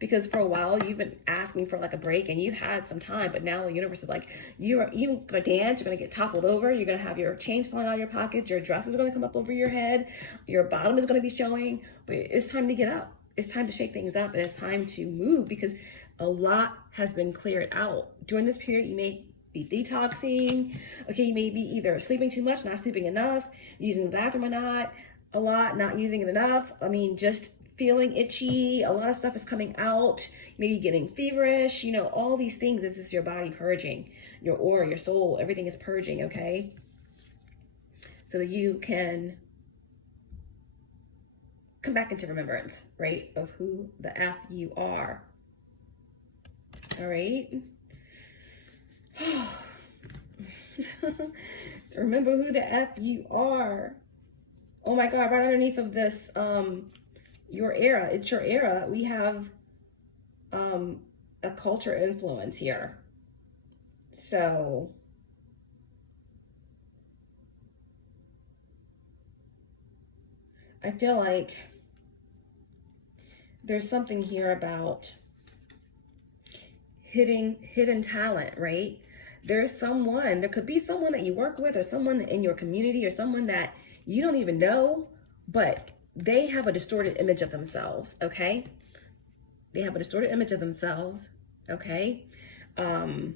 because for a while you've been asking for like a break and you've had some time, but now the universe is like, you're gonna dance, you're gonna get toppled over, you're gonna have your chains falling out of your pockets, your dress is gonna come up over your head, your bottom is gonna be showing, but it's time to get up. It's time to shake things up, and it's time to move, because a lot has been cleared out. During this period, you may be detoxing. Okay, you may be either sleeping too much, not sleeping enough, using the bathroom or not, a lot, not using it enough. I mean, just feeling itchy. A lot of stuff is coming out. Maybe getting feverish. You know, all these things. This is your body purging. Your aura, your soul, everything is purging, okay? So that you can come back into remembrance, right? Of who the F you are. All right? Remember who the F you are. Oh my God, right underneath of this, your era, it's your era. We have a culture influence here. So I feel like there's something here about hidden talent, right? There could be someone that you work with, or someone in your community, or someone that you don't even know, but they have a distorted image of themselves, okay? They have a distorted image of themselves, okay? Pop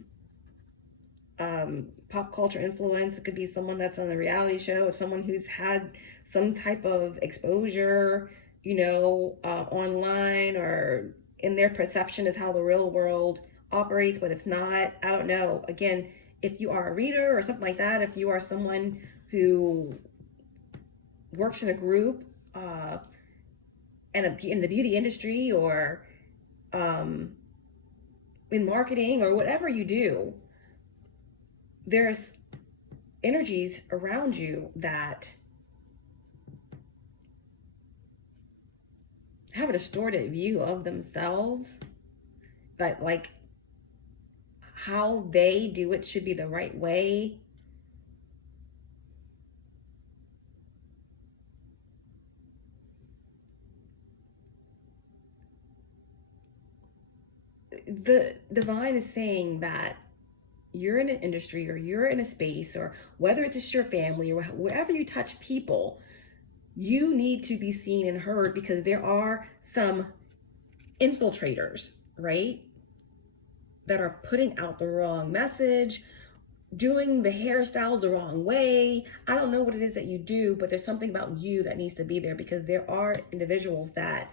culture influence. It could be someone that's on a reality show, or someone who's had some type of exposure, you know, online, or in their perception is how the real world operates, but it's not. I don't know. Again, if you are a reader or something like that, if you are someone who works in a group in the beauty industry, or in marketing, or whatever you do, there's energies around you that have a distorted view of themselves, but like how they do it should be the right way. The divine is saying that you're in an industry, or you're in a space, or whether it's just your family, or wherever you touch people, you need to be seen and heard, because there are some infiltrators, right, that are putting out the wrong message, doing the hairstyles the wrong way. I don't know what it is that you do, but there's something about you that needs to be there, because there are individuals that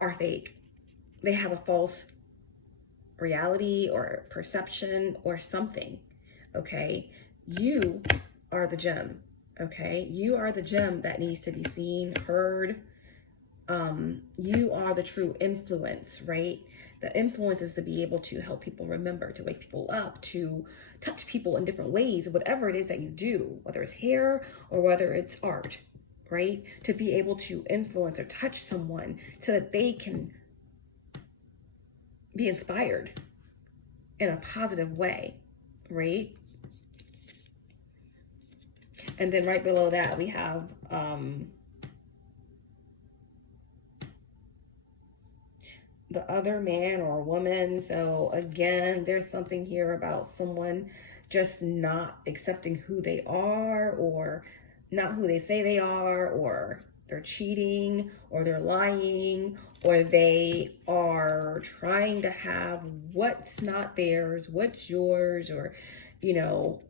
are fake. They have a false reality or perception or something, okay? You are the gem, okay? You are the gem that needs to be seen, heard. You are the true influence, right? The influence is to be able to help people remember, to wake people up, to touch people in different ways, whatever it is that you do, whether it's hair or whether it's art, right? To be able to influence or touch someone so that they can be inspired in a positive way, right? And then right below that, we have the other man or woman. So again, there's something here about someone just not accepting who they are, or not who they say they are, or they're cheating, or they're lying, or they are trying to have what's not theirs, what's yours, or, you know,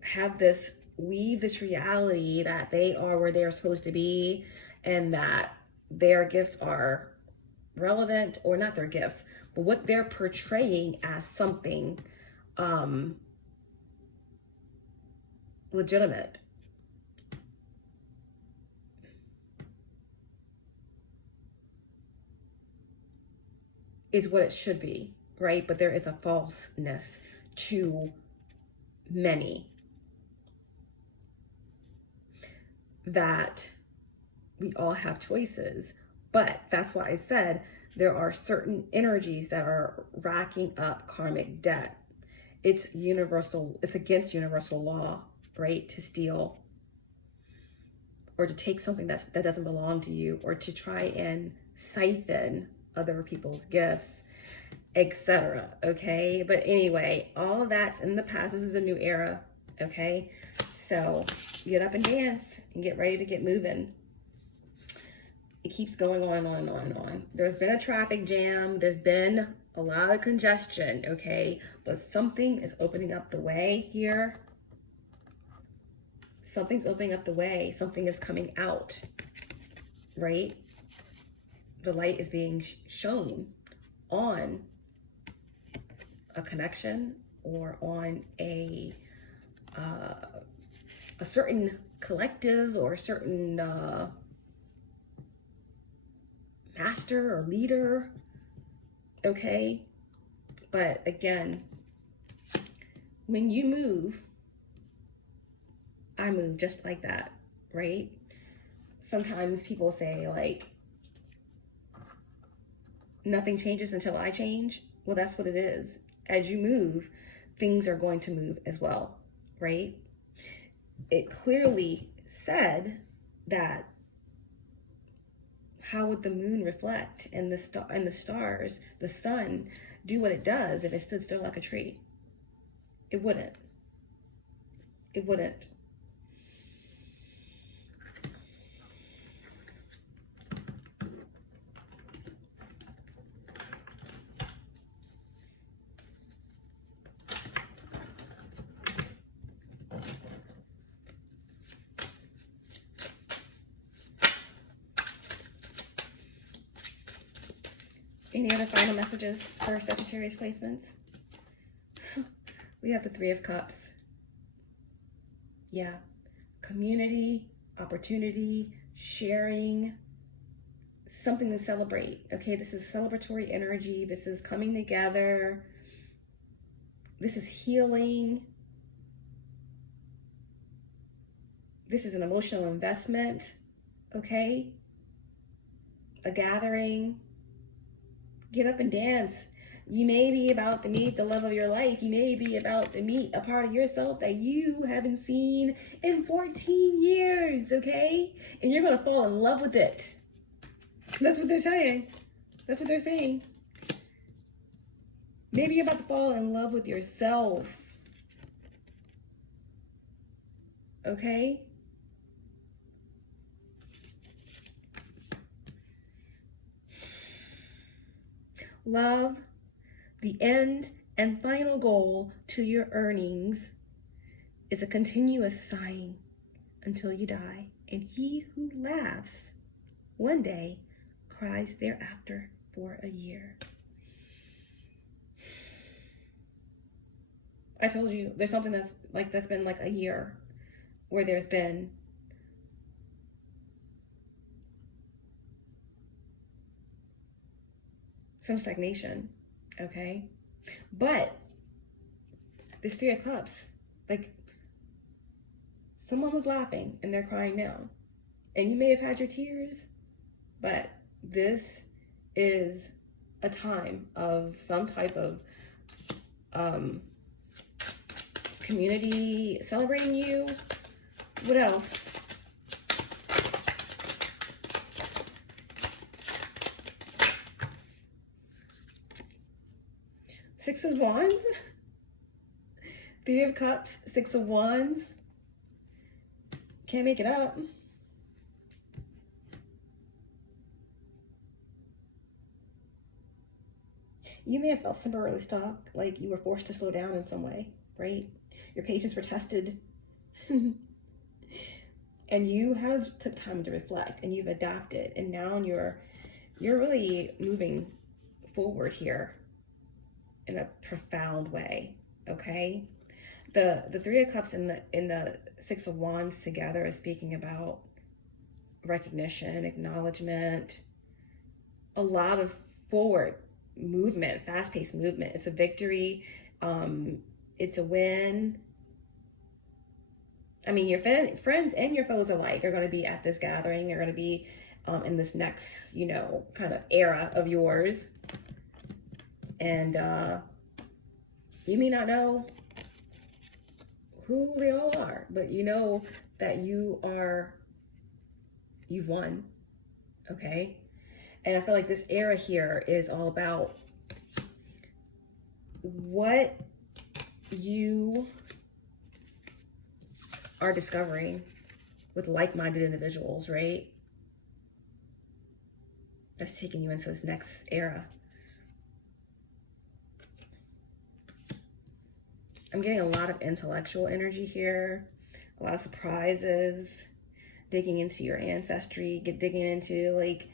weave this reality that they are where they're supposed to be, and that their gifts are relevant, or not their gifts, but what they're portraying as something legitimate. Is what it should be, right? But there is a falseness to many, that we all have choices. But that's why I said there are certain energies that are racking up karmic debt. It's universal, it's against universal law, right? To steal or to take something that doesn't belong to you, or to try and siphon other people's gifts, etc. Okay, but anyway, all of that's in the past. This is a new era. Okay, so get up and dance and get ready to get moving. It keeps going on and on and on and on. There's been a traffic jam. There's been a lot of congestion. Okay, but something is opening up the way here. Something's opening up the way. Something is coming out, right? The light is being shown on a connection, or on a certain collective, or a certain master or leader. Okay, but again, when you move, I move just like that, right? Sometimes people say, like, nothing changes until I change. Well, that's what it is. As you move, things are going to move as well, right? It clearly said that, how would the moon reflect and the stars, the sun, do what it does if it stood still like a tree? It wouldn't. It wouldn't. Any other final messages for Sagittarius placements? We have the Three of Cups. Yeah. Community, opportunity, sharing, something to celebrate. Okay, this is celebratory energy. This is coming together. This is healing. This is an emotional investment. Okay? A gathering. Get up and dance. You may be about to meet the love of your life. You may be about to meet a part of yourself that you haven't seen in 14 years, okay? And you're going to fall in love with it. That's what they're saying. That's what they're saying. Maybe you're about to fall in love with yourself. Okay? Love, the end and final goal to your earnings, is a continuous sighing until you die. And he who laughs one day cries thereafter for a year. I told you, there's something that's been like a year where there's been some stagnation, okay? But this Three of Cups, like, someone was laughing and they're crying now. And you may have had your tears, but this is a time of some type of community celebrating you. What else? Six of Wands, Three of Cups, Six of Wands. Can't make it up. You may have felt temporarily stuck, like you were forced to slow down in some way, right? Your patience were tested. And you have took time to reflect, and you've adapted, and now you're really moving forward here in a profound way, okay? The Three of Cups and the Six of Wands together is speaking about recognition, acknowledgement, a lot of forward movement, fast-paced movement. It's a victory. It's a win. I mean, your friends and your foes alike are going to be at this gathering. Are going to be in this next, kind of era of yours. And you may not know who they all are, but you know that you are you've won, okay? And I feel like this era here is all about what you are discovering with like-minded individuals, right? That's taking you into this next era. I'm getting a lot of intellectual energy here, a lot of surprises, digging into your ancestry, digging into like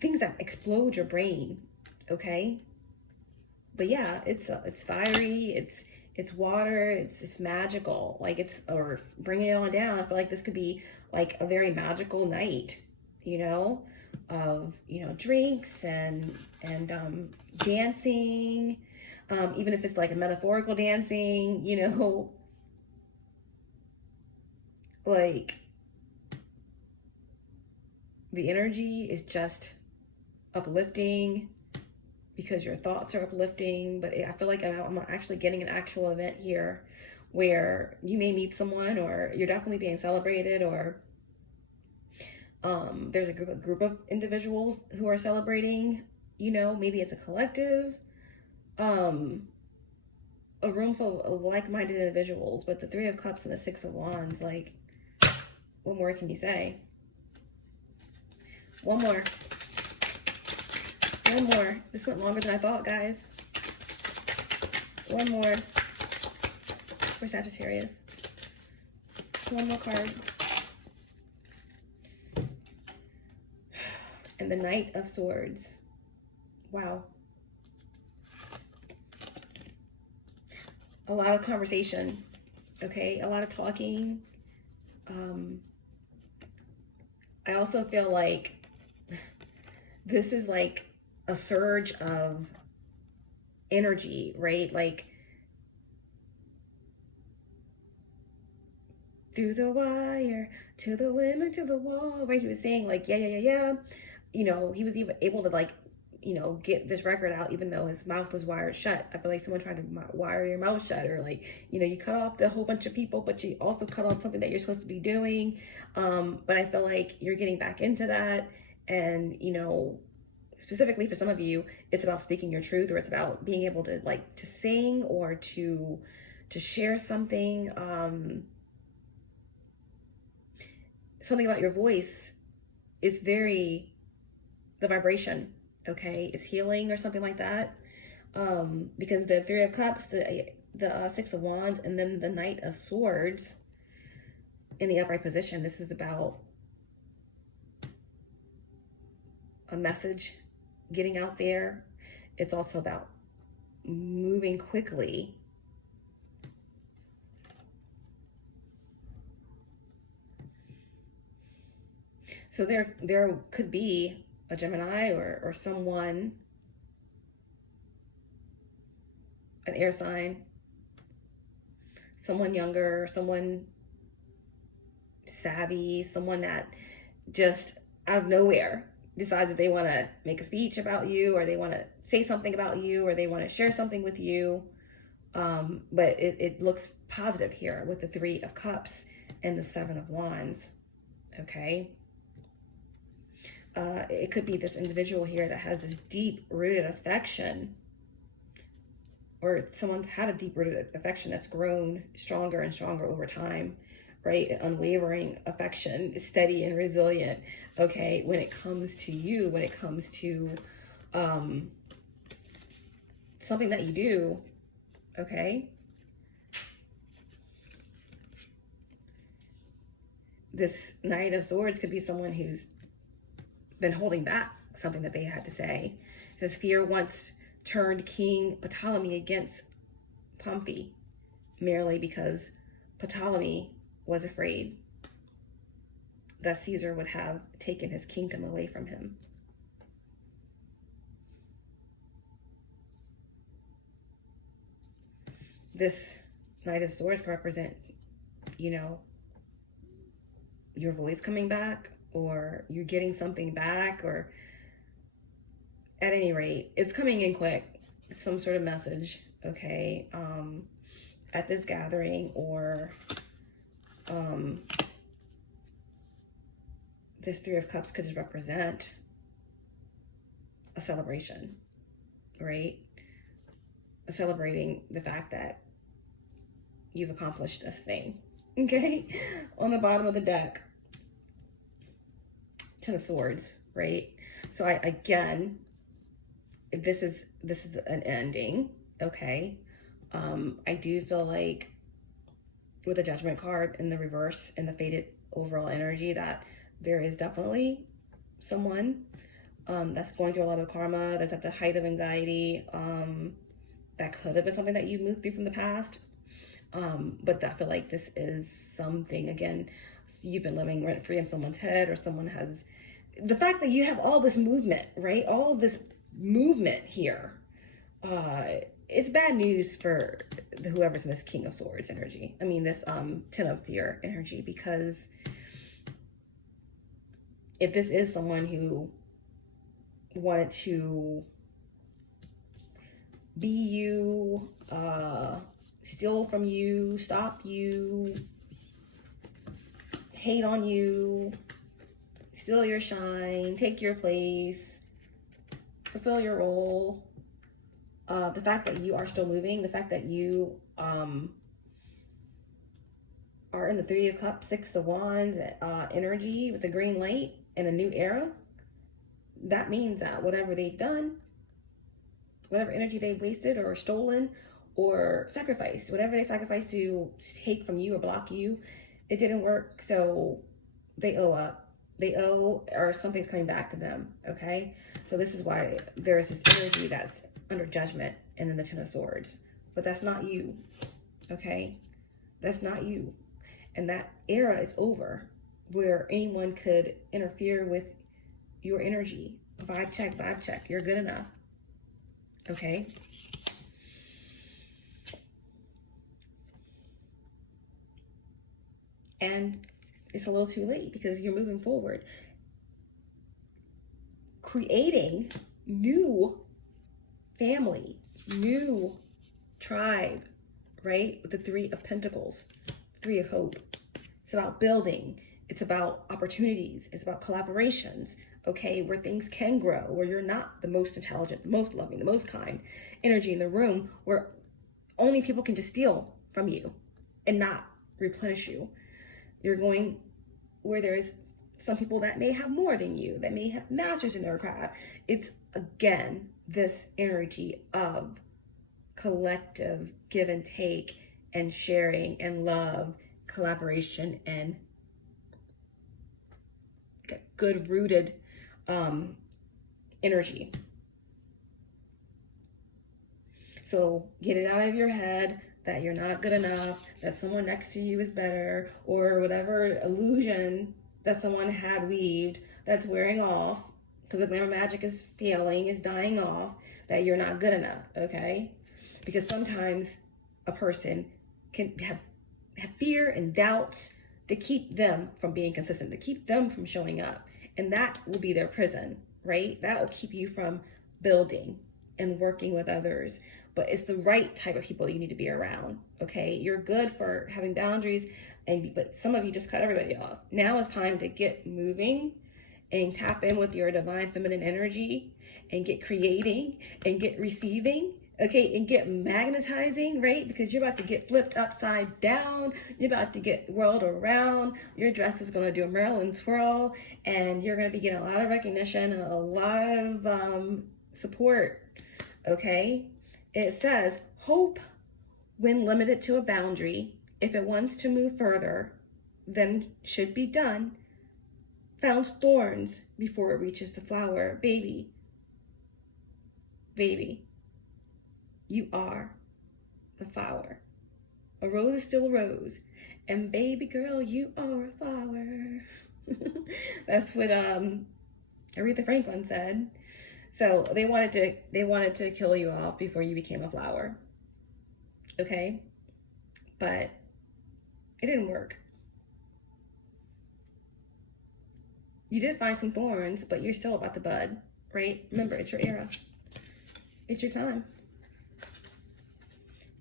things that explode your brain, okay? But yeah, it's fiery, it's water, it's magical, like it's, or bringing it on down. I feel like this could be like a very magical night, you know, of, you know, drinks and dancing, even if it's like a metaphorical dancing, you know, like the energy is just uplifting because your thoughts are uplifting. But I feel like I'm actually getting an actual event here where you may meet someone, or you're definitely being celebrated, or there's a group of individuals who are celebrating, you know, maybe it's a collective, a room full of like-minded individuals. But the Three of Cups and the Six of Wands, like, what more can you say? One more. One more. This went longer than I thought, guys. One more for Sagittarius. One more card. And the Knight of Swords. Wow. A lot of conversation, okay? A lot of talking. I also feel like this is like a surge of energy, right? Like through the wire, to the limit, to the wall, right? He was saying like, yeah. You know, he was even able to like, you know, get this record out even though his mouth was wired shut. I feel like someone tried to wire your mouth shut, or like, you know, you cut off the whole bunch of people, but you also cut off something that you're supposed to be doing. But I feel like you're getting back into that. And, you know, specifically for some of you, it's about speaking your truth, or it's about being able to like to sing or to share something. Something about your voice is very, the vibration, okay? It's healing or something like that. Because the Three of Cups, the Six of Wands, and then the Knight of Swords in the upright position, this is about a message getting out there. It's also about moving quickly. So there could be a Gemini or someone, an air sign, someone younger, someone savvy, someone that just out of nowhere decides that they want to make a speech about you, or they want to say something about you, or they want to share something with you. But it looks positive here with the Three of Cups and the Seven of Wands, okay? It could be this individual here that has this deep-rooted affection, or someone's had a deep-rooted affection that's grown stronger and stronger over time, right? An unwavering affection, steady and resilient, okay? When it comes to you, when it comes to something that you do, okay? This Knight of Swords could be someone who's been holding back something that they had to say. It says, fear once turned King Ptolemy against Pompey, merely because Ptolemy was afraid that Caesar would have taken his kingdom away from him. This Knight of Swords can represent, you know, your voice coming back, or you're getting something back, or at any rate, it's coming in quick. It's some sort of message, okay, at this gathering, or this Three of Cups could represent a celebration, right? Celebrating the fact that you've accomplished this thing, okay? On the bottom of the deck, Ten of Swords, right? So again, this is an ending, okay? I do feel like with the Judgment card in the reverse and the faded overall energy that there is definitely someone that's going through a lot of karma, that's at the height of anxiety. That could have been something that you moved through from the past. But I feel like this is something, again, you've been living rent-free in someone's head, or someone has, the fact that you have all this movement, right? All of this movement here. It's bad news for whoever's in this King of Swords energy. I mean, this Ten of Fear energy, because if this is someone who wanted to be you, steal from you, stop you, hate on you, steal your shine, take your place, fulfill your role, the fact that you are still moving, the fact that you are in the Three of Cups, Six of Wands energy with the green light in a new era, that means that whatever they've done, whatever energy they've wasted or stolen or sacrificed, whatever they sacrificed to take from you or block you, it didn't work. So they owe up. They owe, or something's coming back to them, okay? So this is why there's this energy that's under judgment and then the Ten of Swords. But that's not you, okay? That's not you. And that era is over where anyone could interfere with your energy. Vibe check. You're good enough, okay? And it's a little too late because you're moving forward, creating new family, new tribe, right? With the Three of Pentacles, Three of Hope. It's about building. It's about opportunities. It's about collaborations, okay? Where things can grow, where you're not the most intelligent, the most loving, the most kind energy in the room, where only people can just steal from you and not replenish you. You're going where there's some people that may have more than you, that may have masters in their craft. It's, again, this energy of collective give and take and sharing and love, collaboration, and good rooted energy. So get it out of your head that you're not good enough, that someone next to you is better, or whatever illusion that someone had weaved that's wearing off because the glamour magic is failing, is dying off, that you're not good enough, okay? Because sometimes a person can have fear and doubts to keep them from being consistent, to keep them from showing up. And that will be their prison, right? That will keep you from building and working with others. But it's the right type of people you need to be around, okay? You're good for having boundaries, but some of you just cut everybody off. Now it's time to get moving and tap in with your divine feminine energy and get creating and get receiving, okay? And get magnetizing, right? Because you're about to get flipped upside down. You're about to get whirled around. Your dress is going to do a Maryland twirl, and you're going to be getting a lot of recognition and a lot of support, okay? It says, hope, when limited to a boundary, if it wants to move further than should be done, found thorns before it reaches the flower. Baby, you are the flower. A rose is still a rose. And baby girl, you are a flower. That's what Aretha Franklin said. So they wanted to kill you off before you became a flower. Okay? But it didn't work. You did find some thorns, but you're still about to bud, right? Remember, it's your era. It's your time.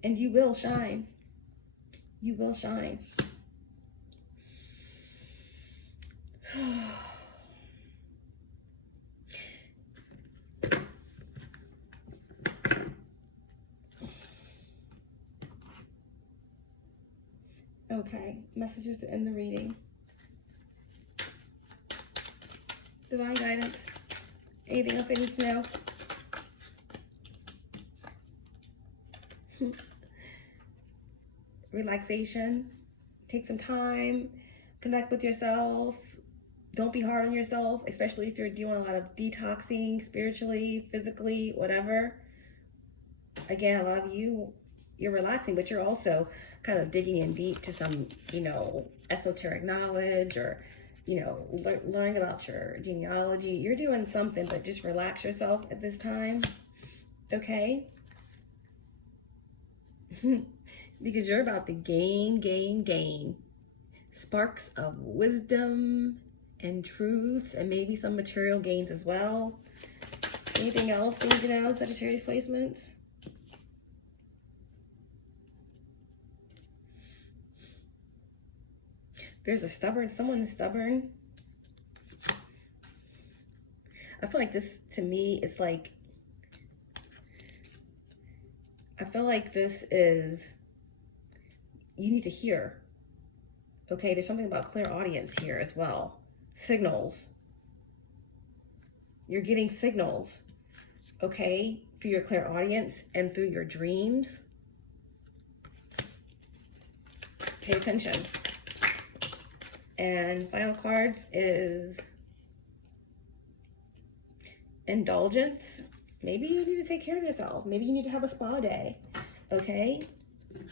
And you will shine. You will shine. Okay, messages to end the reading. Divine guidance. Anything else I need to know? Relaxation. Take some time. Connect with yourself. Don't be hard on yourself, especially if you're doing a lot of detoxing spiritually, physically, whatever. Again, a lot of you, you're relaxing, but you're also kind of digging in deep to some, esoteric knowledge, or, learning about your genealogy. You're doing something, but just relax yourself at this time, okay? Because you're about to gain sparks of wisdom and truths, and maybe some material gains as well. Anything else you need to know, Sagittarius placements? There's someone is stubborn. I feel like this, to me, it's like, I feel like this is, you need to hear. Okay, there's something about clairaudience here as well. Signals. You're getting signals, okay, through your clairaudience and through your dreams. Pay attention. And final cards is indulgence. Maybe you need to take care of yourself. Maybe you need to have a spa day, okay?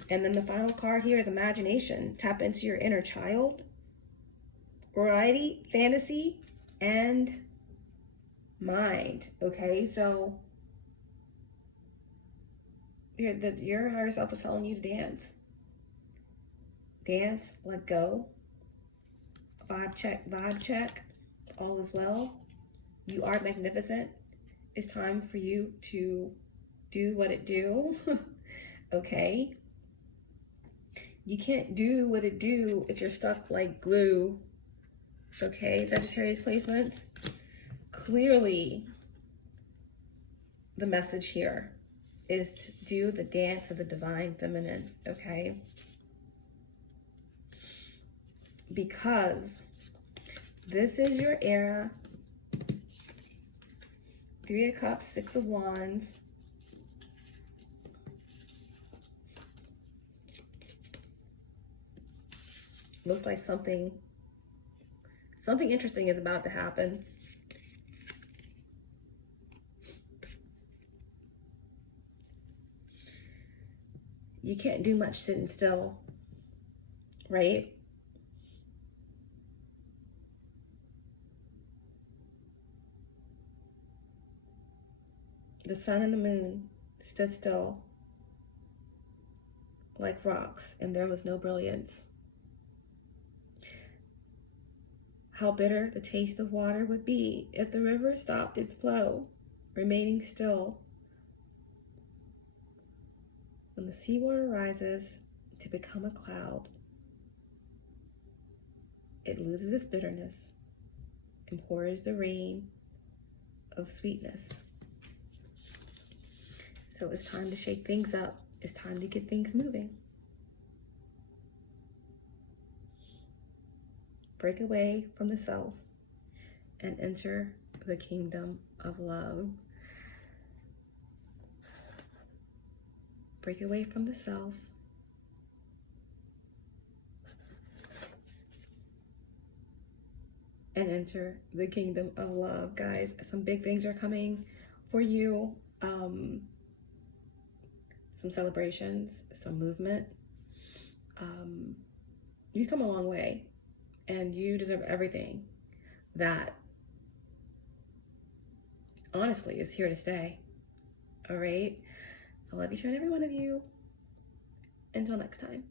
And then the final card here is imagination. Tap into your inner child. Variety, fantasy, and mind, okay? So your higher self is telling you to dance. Dance, let go. Vibe check, all is well. You are magnificent. It's time for you to do what it do, okay? You can't do what it do if you're stuck like glue, okay, Sagittarius placements? Clearly, the message here is to do the dance of the divine feminine, okay? Because this is your era. 3 of Cups, 6 of Wands. Looks like something interesting is about to happen. You can't do much sitting still, right? The sun and the moon stood still like rocks, and there was no brilliance. How bitter the taste of water would be if the river stopped its flow, remaining still. When the seawater rises to become a cloud, it loses its bitterness and pours the rain of sweetness. So it's time to shake things up. It's time to get things moving. Break away from the self and enter the kingdom of love. Break away from the self and enter the kingdom of love. Guys, some big things are coming for you. Some celebrations, some movement. You come a long way, and you deserve everything that honestly is here to stay. All right? I love each and every one of you. Until next time.